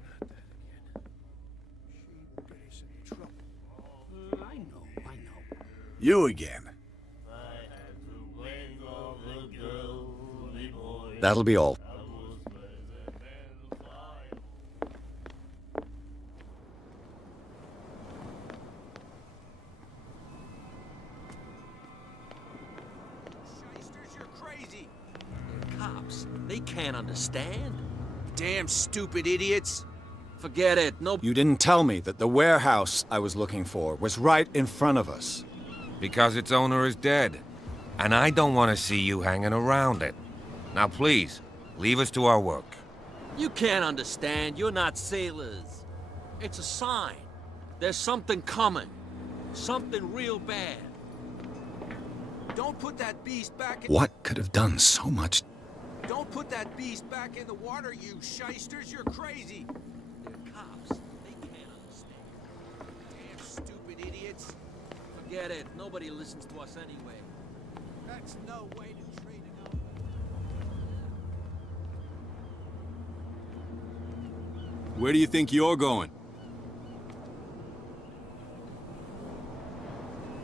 Not that again. She'd get us in trouble. I know. You again. That'll be all. Shysters, you're crazy. They're cops. They can't understand. Damn stupid idiots. Forget it. No. You didn't tell me that the warehouse I was looking for was right in front of us. Because its owner is dead. And I don't want to see you hanging around it. Now please, leave us to our work. You can't understand. You're not sailors. It's a sign. There's something coming. Something real bad. Don't put that beast back in... What could have done so much? Don't put that beast back in the water, you shysters. You're crazy. They're cops. They can't understand. Damn stupid idiots. Forget it. Nobody listens to us anyway. That's no way to treat it. Where do you think you're going?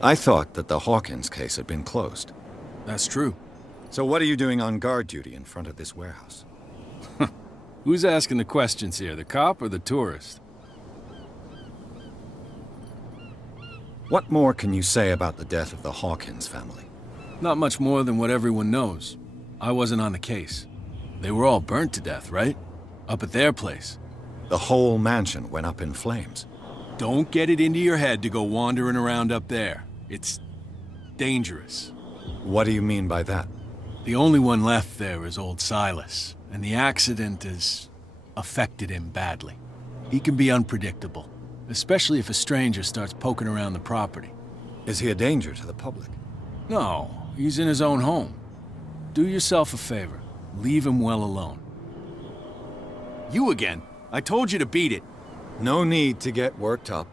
I thought that the Hawkins case had been closed. That's true. So what are you doing on guard duty in front of this warehouse? Who's asking the questions here, the cop or the tourist? What more can you say about the death of the Hawkins family? Not much more than what everyone knows. I wasn't on the case. They were all burnt to death, right? Up at their place. The whole mansion went up in flames. Don't get it into your head to go wandering around up there. It's dangerous. What do you mean by that? The only one left there is old Silas, and the accident has affected him badly. He can be unpredictable, especially if a stranger starts poking around the property. Is he a danger to the public? No, he's in his own home. Do yourself a favor. Leave him well alone. You again. I told you to beat it. No need to get worked up.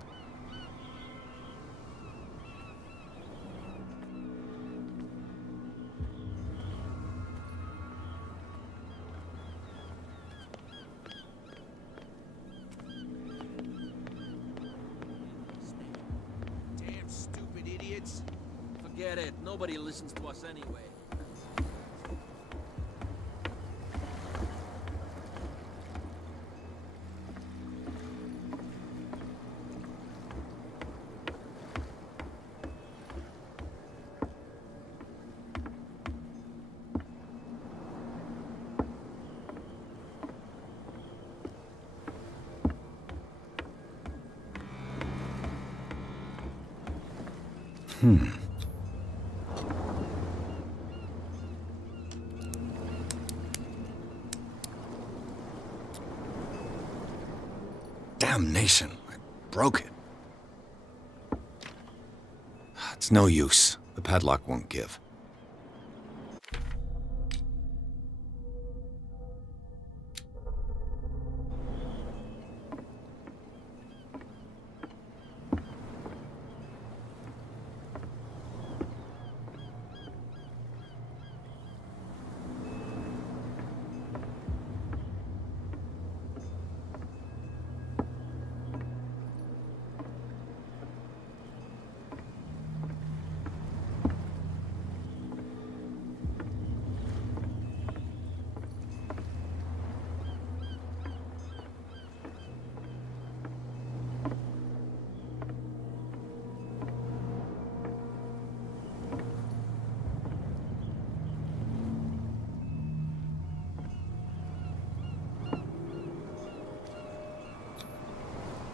Forget it. Nobody listens to us anyway. Damnation, I broke it. It's no use. The padlock won't give.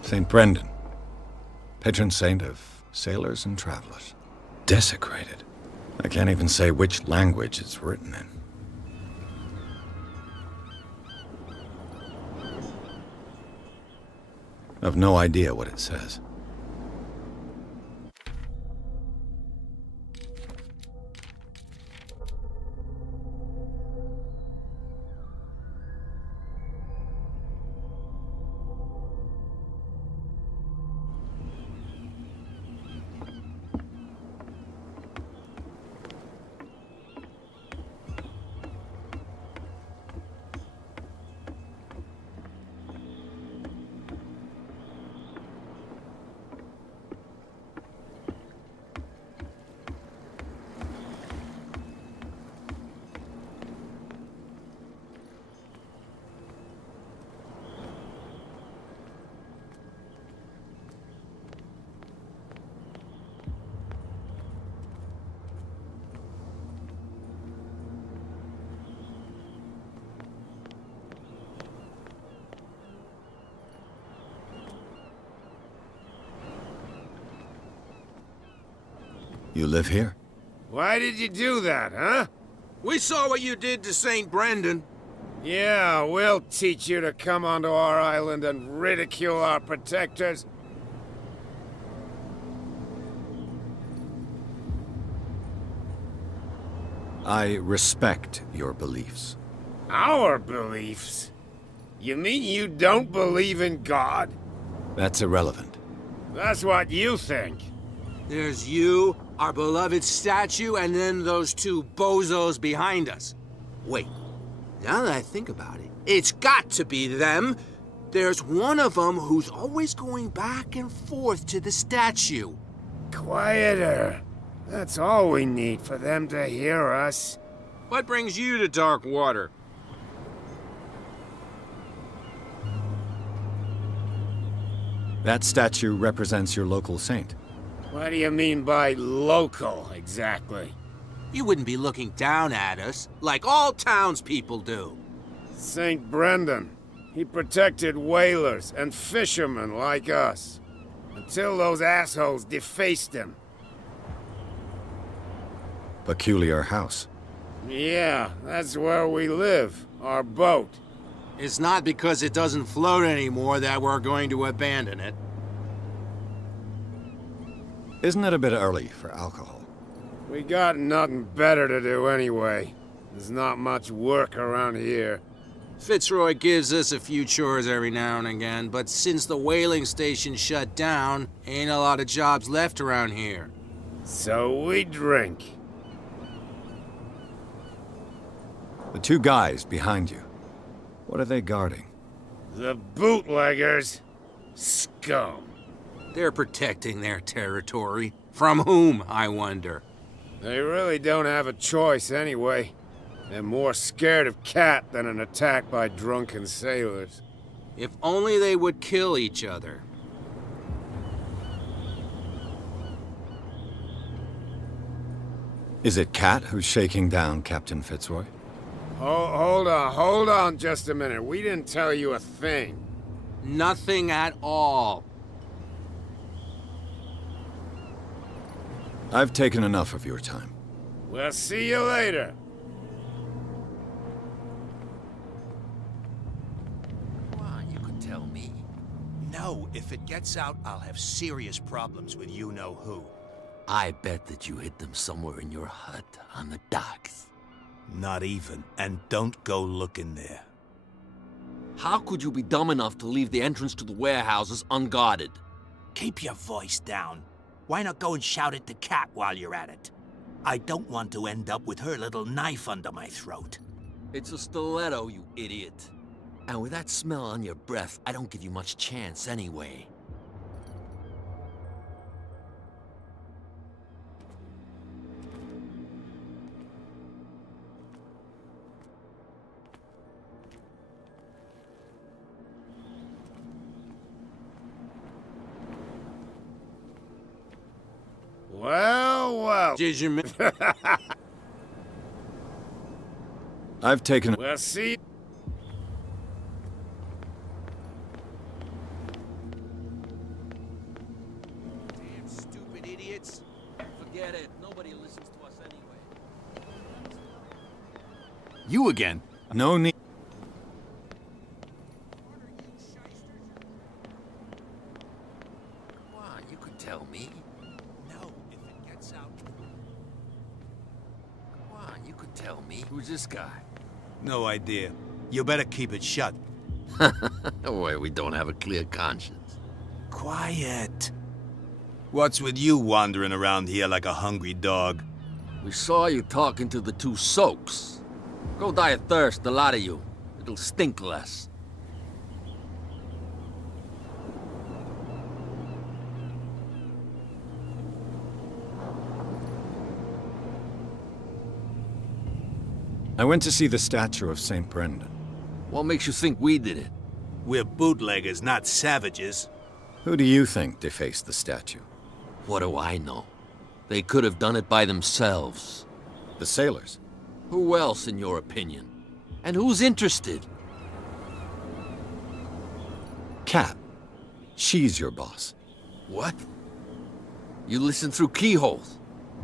St. Brendan, patron saint of sailors and travelers. Desecrated. I can't even say which language it's written in. I've no idea what it says. You live here? Why did you do that, huh? We saw what you did to St. Brendan. Yeah, we'll teach you to come onto our island and ridicule our protectors. I respect your beliefs. Our beliefs? You mean you don't believe in God? That's irrelevant. That's what you think. There's you, our beloved statue, and then those two bozos behind us. Wait, now that I think about it, it's got to be them. There's one of them who's always going back and forth to the statue. Quieter. That's all we need for them to hear us. What brings you to dark water? That statue represents your local saint. What do you mean by local, exactly? You wouldn't be looking down at us, like all townspeople do. St. Brendan. He protected whalers and fishermen like us. Until those assholes defaced him. Peculiar house. Yeah, that's where we live. Our boat. It's not because it doesn't float anymore that we're going to abandon it. Isn't it a bit early for alcohol? We got nothing better to do anyway. There's not much work around here. Fitzroy gives us a few chores every now and again, but since the whaling station shut down, ain't a lot of jobs left around here. So we drink. The two guys behind you. What are they guarding? The bootleggers. Scum. They're protecting their territory. From whom, I wonder? They really don't have a choice anyway. They're more scared of Cat than an attack by drunken sailors. If only they would kill each other. Is it Cat who's shaking down Captain Fitzroy? Hold on just a minute. We didn't tell you a thing. Nothing at all. I've taken enough of your time. We'll see you later. Come on, you could tell me. No, if it gets out, I'll have serious problems with you-know-who. I bet that you hid them somewhere in your hut on the docks. Not even. And don't go looking there. How could you be dumb enough to leave the entrance to the warehouses unguarded? Keep your voice down. Why not go and shout at the cat while you're at it? I don't want to end up with her little knife under my throat. It's a stiletto, you idiot. And with that smell on your breath, I don't give you much chance anyway. Well. Did you I've taken... We'll see. Damn stupid idiots. Forget it. Nobody listens to us anyway. You again? No need... Come on, you could tell me. No, if it gets out... Come on, you could tell me. Who's this guy? No idea. You better keep it shut. Boy, we don't have a clear conscience. Quiet. What's with you wandering around here like a hungry dog? We saw you talking to the two soaks. Go die of thirst, the lot of you. It'll stink less. I went to see the statue of St. Brendan. What makes you think we did it? We're bootleggers, not savages. Who do you think defaced the statue? What do I know? They could have done it by themselves. The sailors? Who else, in your opinion? And who's interested? Cat. She's your boss. What? You listen through keyholes?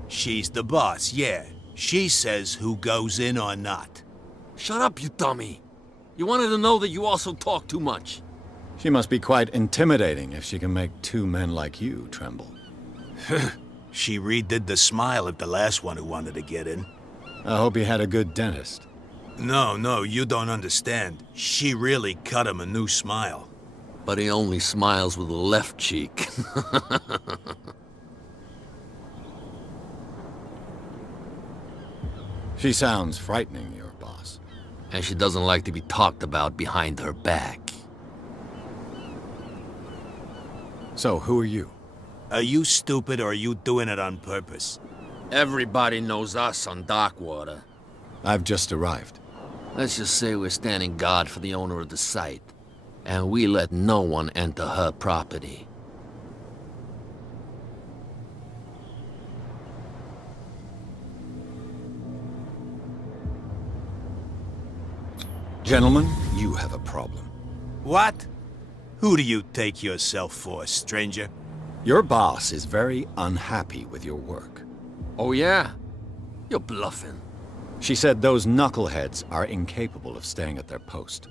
She's the boss, yeah. She says who goes in or not. Shut up, you dummy. You wanted to know that you also talk too much. She must be quite intimidating if she can make two men like you tremble. She redid the smile at the last one who wanted to get in. I hope he had a good dentist. No, you don't understand. She really cut him a new smile. But he only smiles with the left cheek. She sounds frightening, your boss. And she doesn't like to be talked about behind her back. So, who are you? Are you stupid or are you doing it on purpose? Everybody knows us on Darkwater. I've just arrived. Let's just say we're standing guard for the owner of the site. And we let no one enter her property. Gentlemen, you have a problem. What? Who do you take yourself for, stranger? Your boss is very unhappy with your work. Oh yeah? You're bluffing. She said those knuckleheads are incapable of staying at their post.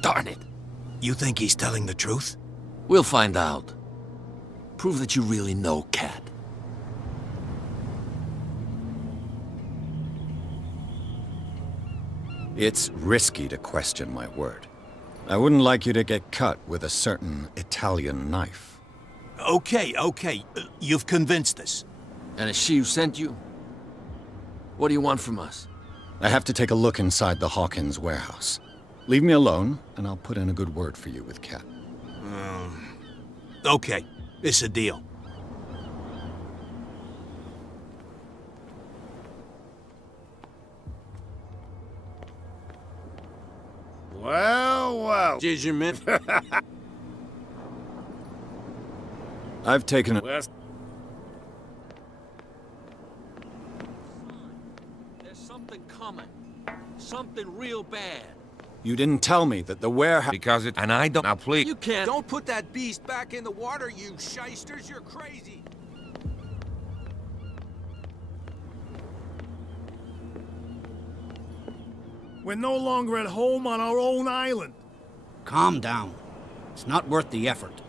Darn it! You think he's telling the truth? We'll find out. Prove that you really know Cat. It's risky to question my word. I wouldn't like you to get cut with a certain Italian knife. Okay. You've convinced us. And it's she who sent you? What do you want from us? I have to take a look inside the Hawkins warehouse. Leave me alone, and I'll put in a good word for you with Cat. Okay, it's a deal. Well, well. Did you miss? I've taken it. There's something coming. Something real bad. You didn't tell me that the warehouse... Because it... And I don't... Now, please. You can't... Don't put that beast back in the water, you shysters. You're crazy. We're no longer at home on our own island. Calm down. It's not worth the effort.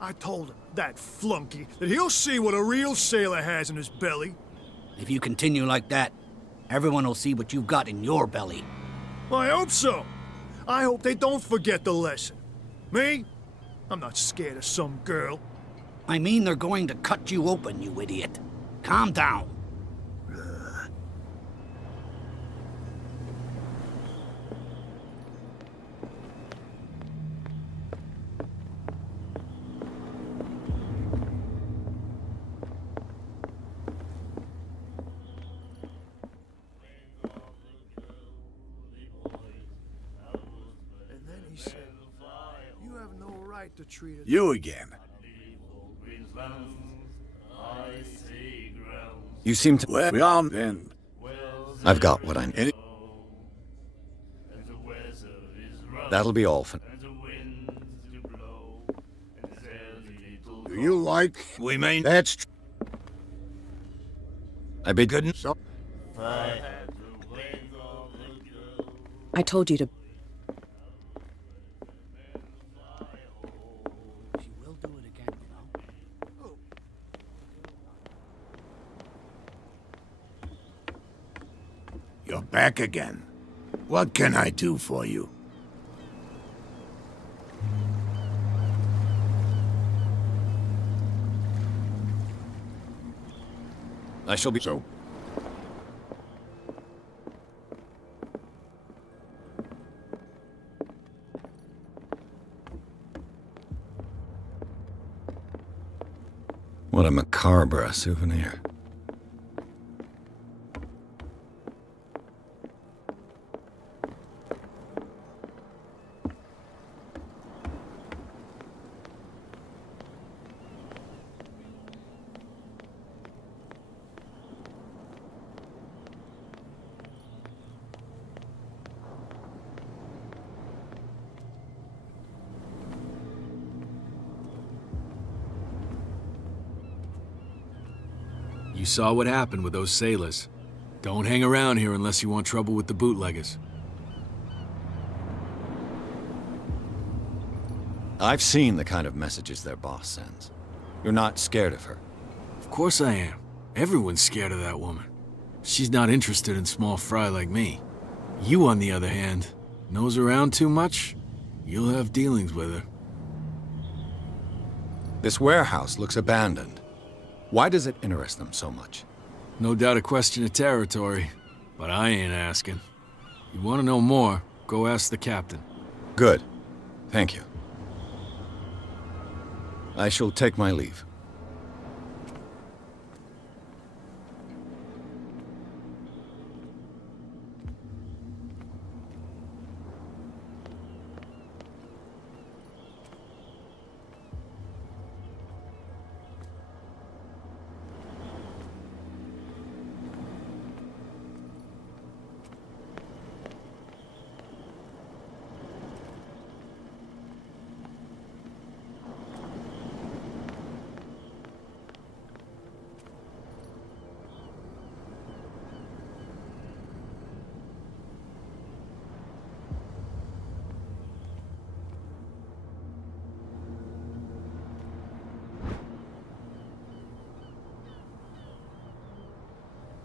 I told him, that flunky, that he'll see what a real sailor has in his belly. If you continue like that, everyone will see what you've got in your belly. I hope so. I hope they don't forget the lesson. Me? I'm not scared of some girl. I mean they're going to cut you open, you idiot. Calm down. And then he said, you have no right to treat it... You again. You seem to... Well, we all then. I've got what I need. That'll be all for... Do you like... We mean... That's... I bid good. I told you to... She will do it again, you know. You're back again. What can I do for you? I shall be... So... What a macabre souvenir. You saw what happened with those sailors. Don't hang around here unless you want trouble with the bootleggers. I've seen the kind of messages their boss sends. You're not scared of her. Of course I am. Everyone's scared of that woman. She's not interested in small fry like me. You, on the other hand, nose around too much, you'll have dealings with her. This warehouse looks abandoned. Why does it interest them so much? No doubt a question of territory, but I ain't asking. You want to know more, go ask the captain. Good. Thank you. I shall take my leave.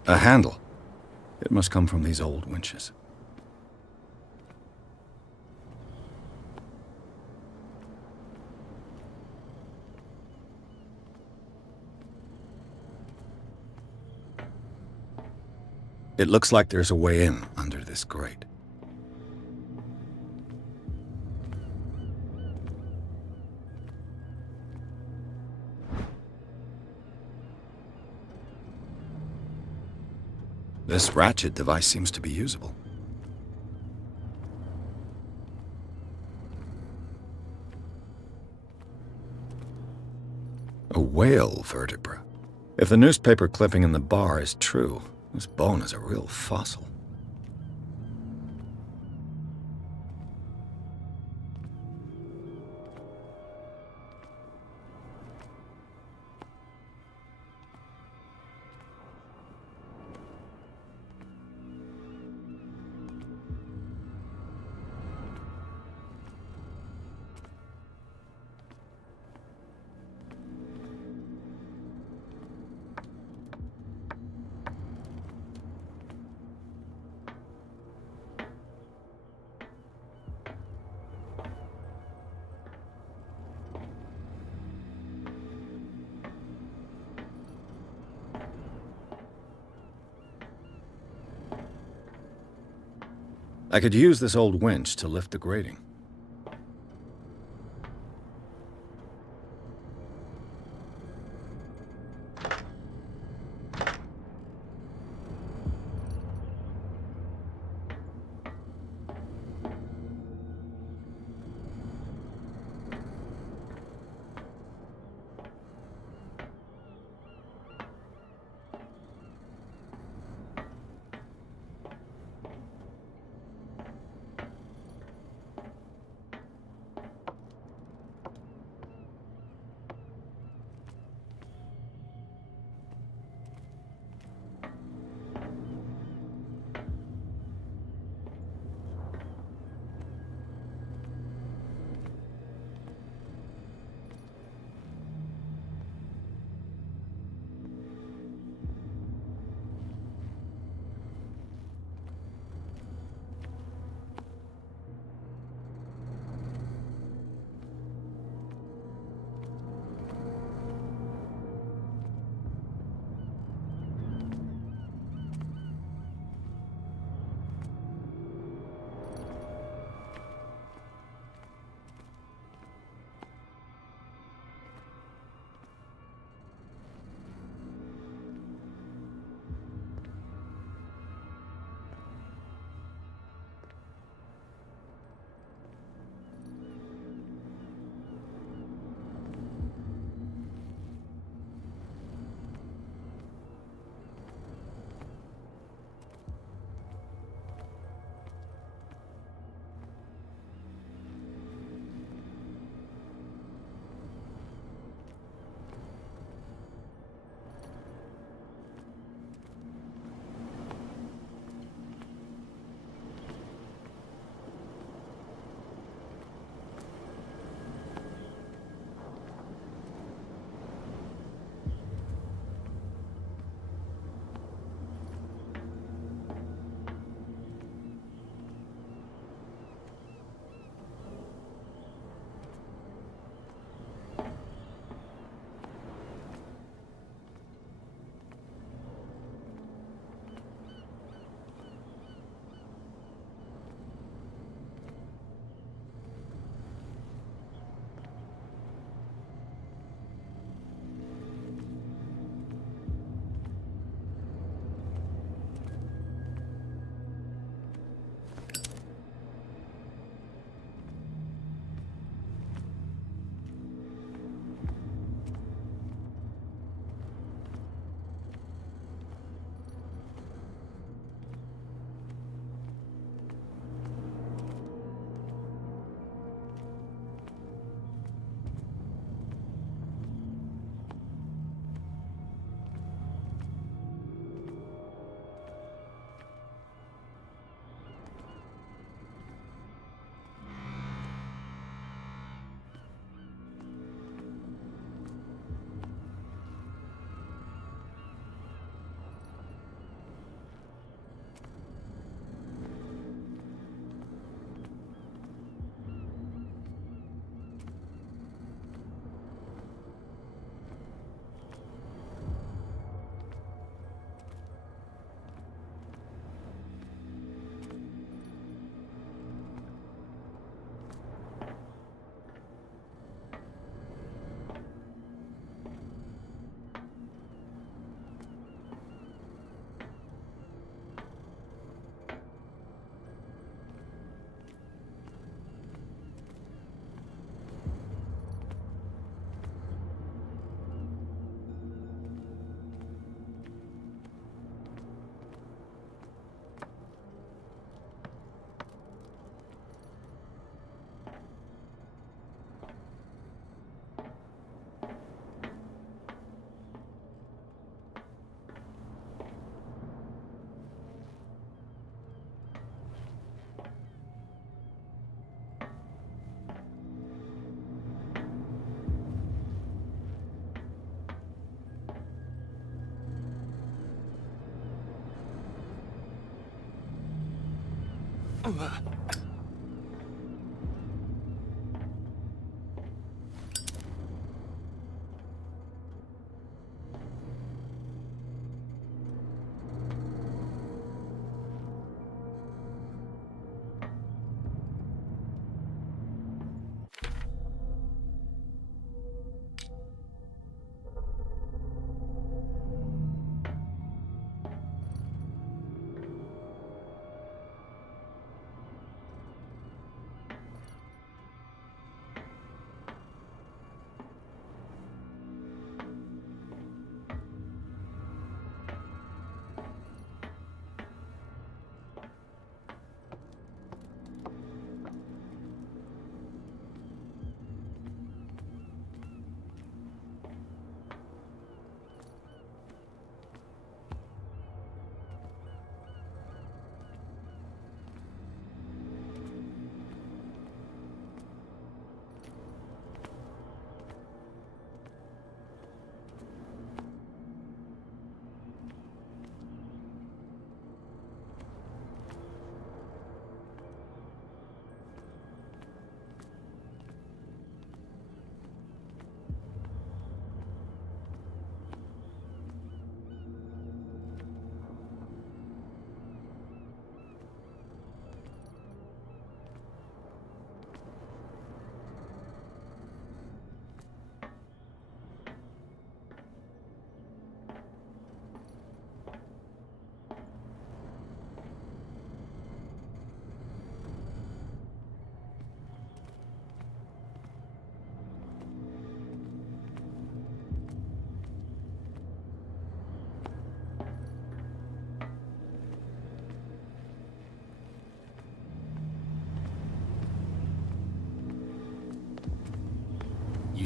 A handle. It must come from these old winches. It looks like there's a way in under this grate. This ratchet device seems to be usable. whale vertebra. If the newspaper clipping in the bar is true, this bone is a real fossil. I could use this old winch to lift the grating.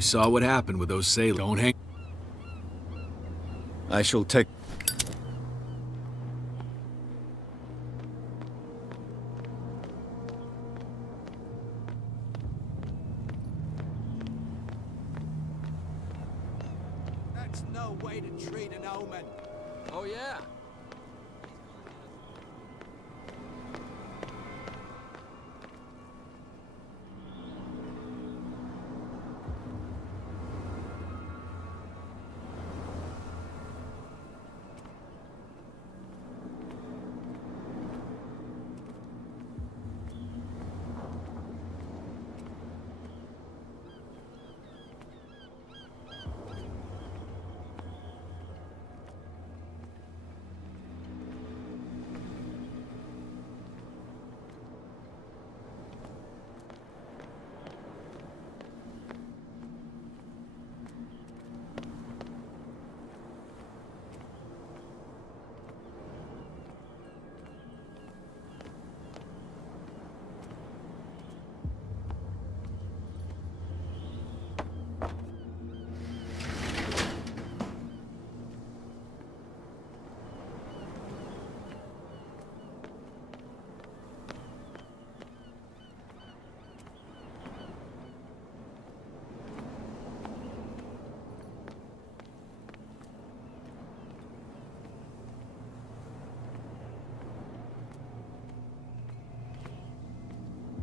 You saw what happened with those sailors. Don't hang. I shall take... That's no way to treat an omen. Oh, yeah?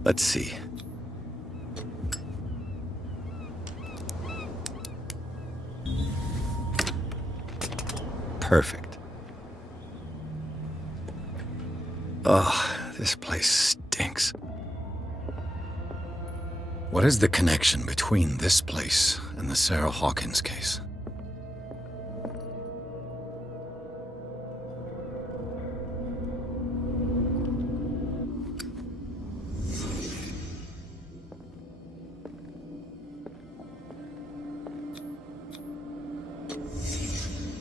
Let's see. Perfect. Oh, this place stinks. What is the connection between this place and the Sarah Hawkins case?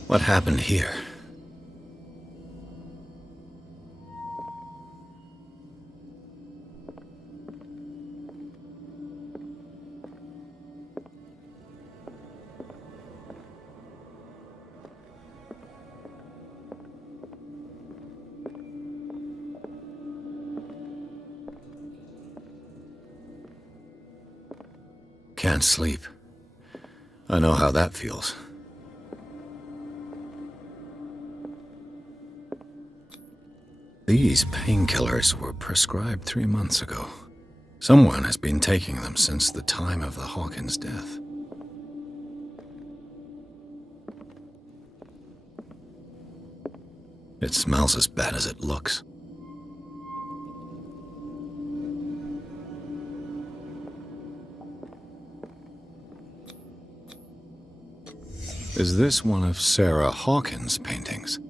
What happened here? Can't sleep. I know how that feels. These These painkillers were prescribed 3 months ago. Someone has been taking them since the time of the Hawkins' death. It smells as bad as it looks. Is this one of Sarah Hawkins' paintings?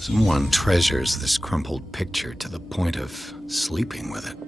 Someone treasures this crumpled picture to the point of sleeping with it.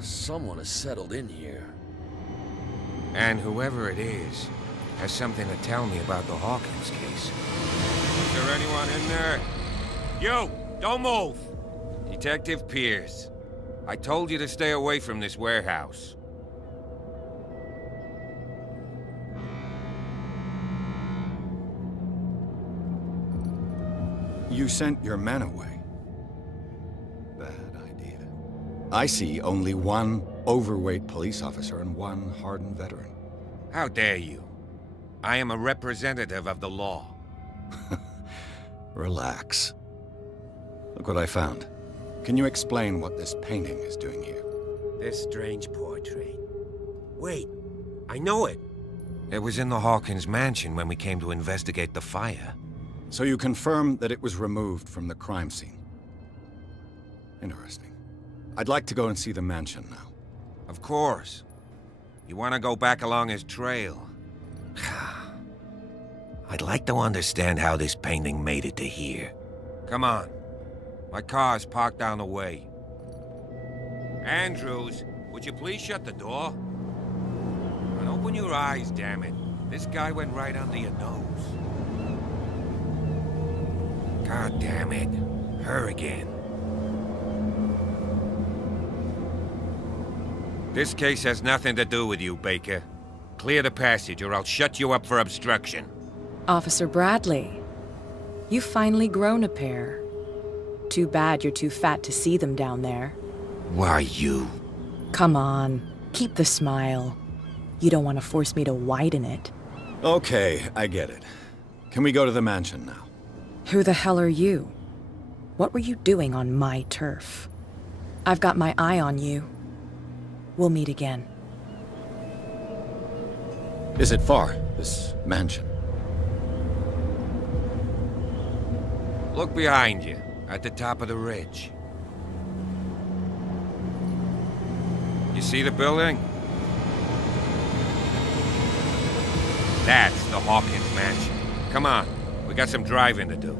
Someone has settled in here. And whoever it is has something to tell me about the Hawkins case. Is there anyone in there? You! Don't move! Detective Pierce. I told you to stay away from this warehouse. You sent your men away. I see only one overweight police officer and one hardened veteran. How dare you? I am a representative of the law. Relax. Look what I found. Can you explain what this painting is doing here? This strange portrait. Wait, I know it. It was in the Hawkins mansion when we came to investigate the fire. So you confirm that it was removed from the crime scene? Interesting. I'd like to go and see the mansion now. Of course. You want to go back along his trail? I'd like to understand how this painting made it to here. Come on. My car's parked down the way. Andrews, would you please shut the door? And open your eyes, damn it. This guy went right under your nose. God damn it. Her again. This case has nothing to do with you, Baker. Clear the passage or I'll shut you up for obstruction. Officer Bradley, you've finally grown a pair. Too bad you're too fat to see them down there. Why, you? Come on, keep the smile. You don't want to force me to widen it. Okay, I get it. Can we go to the mansion now? Who the hell are you? What were you doing on my turf? I've got my eye on you. We'll meet again. Is it far, this mansion? Look behind you, at the top of the ridge. You see the building? That's the Hawkins mansion. Come on, we got some driving to do.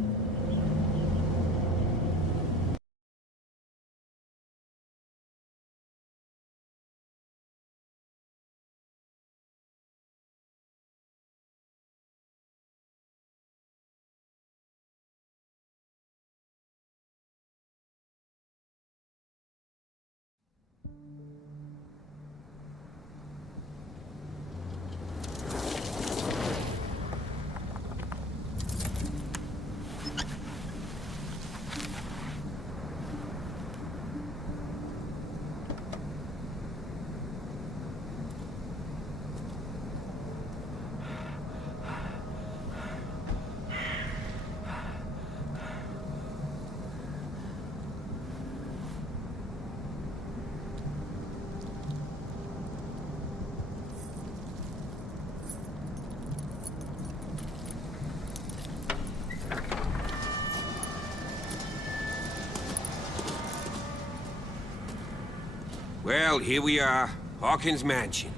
Well, here we are. Hawkins Mansion.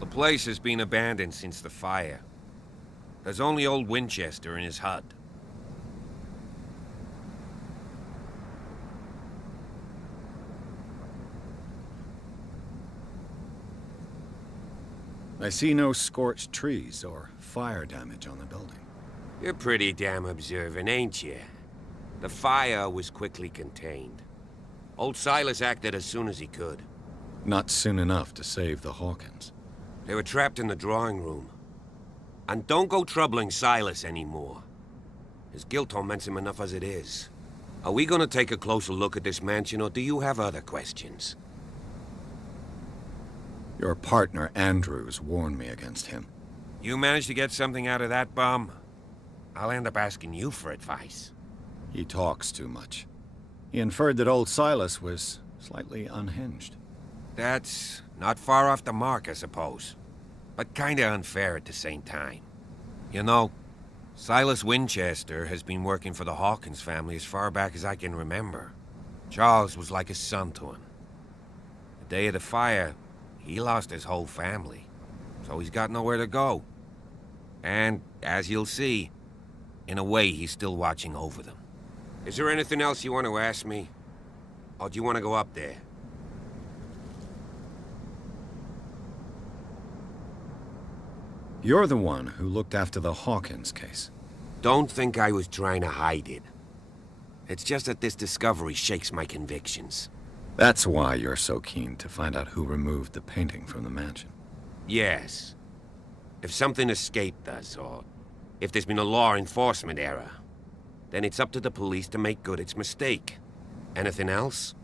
The place has been abandoned since the fire. There's only old Winchester in his hut. I see no scorched trees or fire damage on the building. You're pretty damn observant, ain't you? The fire was quickly contained. Old Silas acted as soon as he could. Not soon enough to save the Hawkins. They were trapped in the drawing room. And don't go troubling Silas anymore. His guilt torments him enough as it is. Are we gonna take a closer look at this mansion, or do you have other questions? Your partner, Andrews, warned me against him. You managed to get something out of that bum? I'll end up asking you for advice. He talks too much. He inferred that old Silas was slightly unhinged. That's not far off the mark, I suppose. But kinda unfair at the same time. You know, Silas Winchester has been working for the Hawkins family as far back as I can remember. Charles was like a son to him. The day of the fire, he lost his whole family, so he's got nowhere to go. And, as you'll see, in a way, he's still watching over them. Is there anything else you want to ask me? Or do you want to go up there? You're the one who looked after the Hawkins case. Don't think I was trying to hide it. It's just that this discovery shakes my convictions. That's why you're so keen to find out who removed the painting from the mansion. Yes. If something escaped us, or if there's been a law enforcement error, then it's up to the police to make good its mistake. Anything else?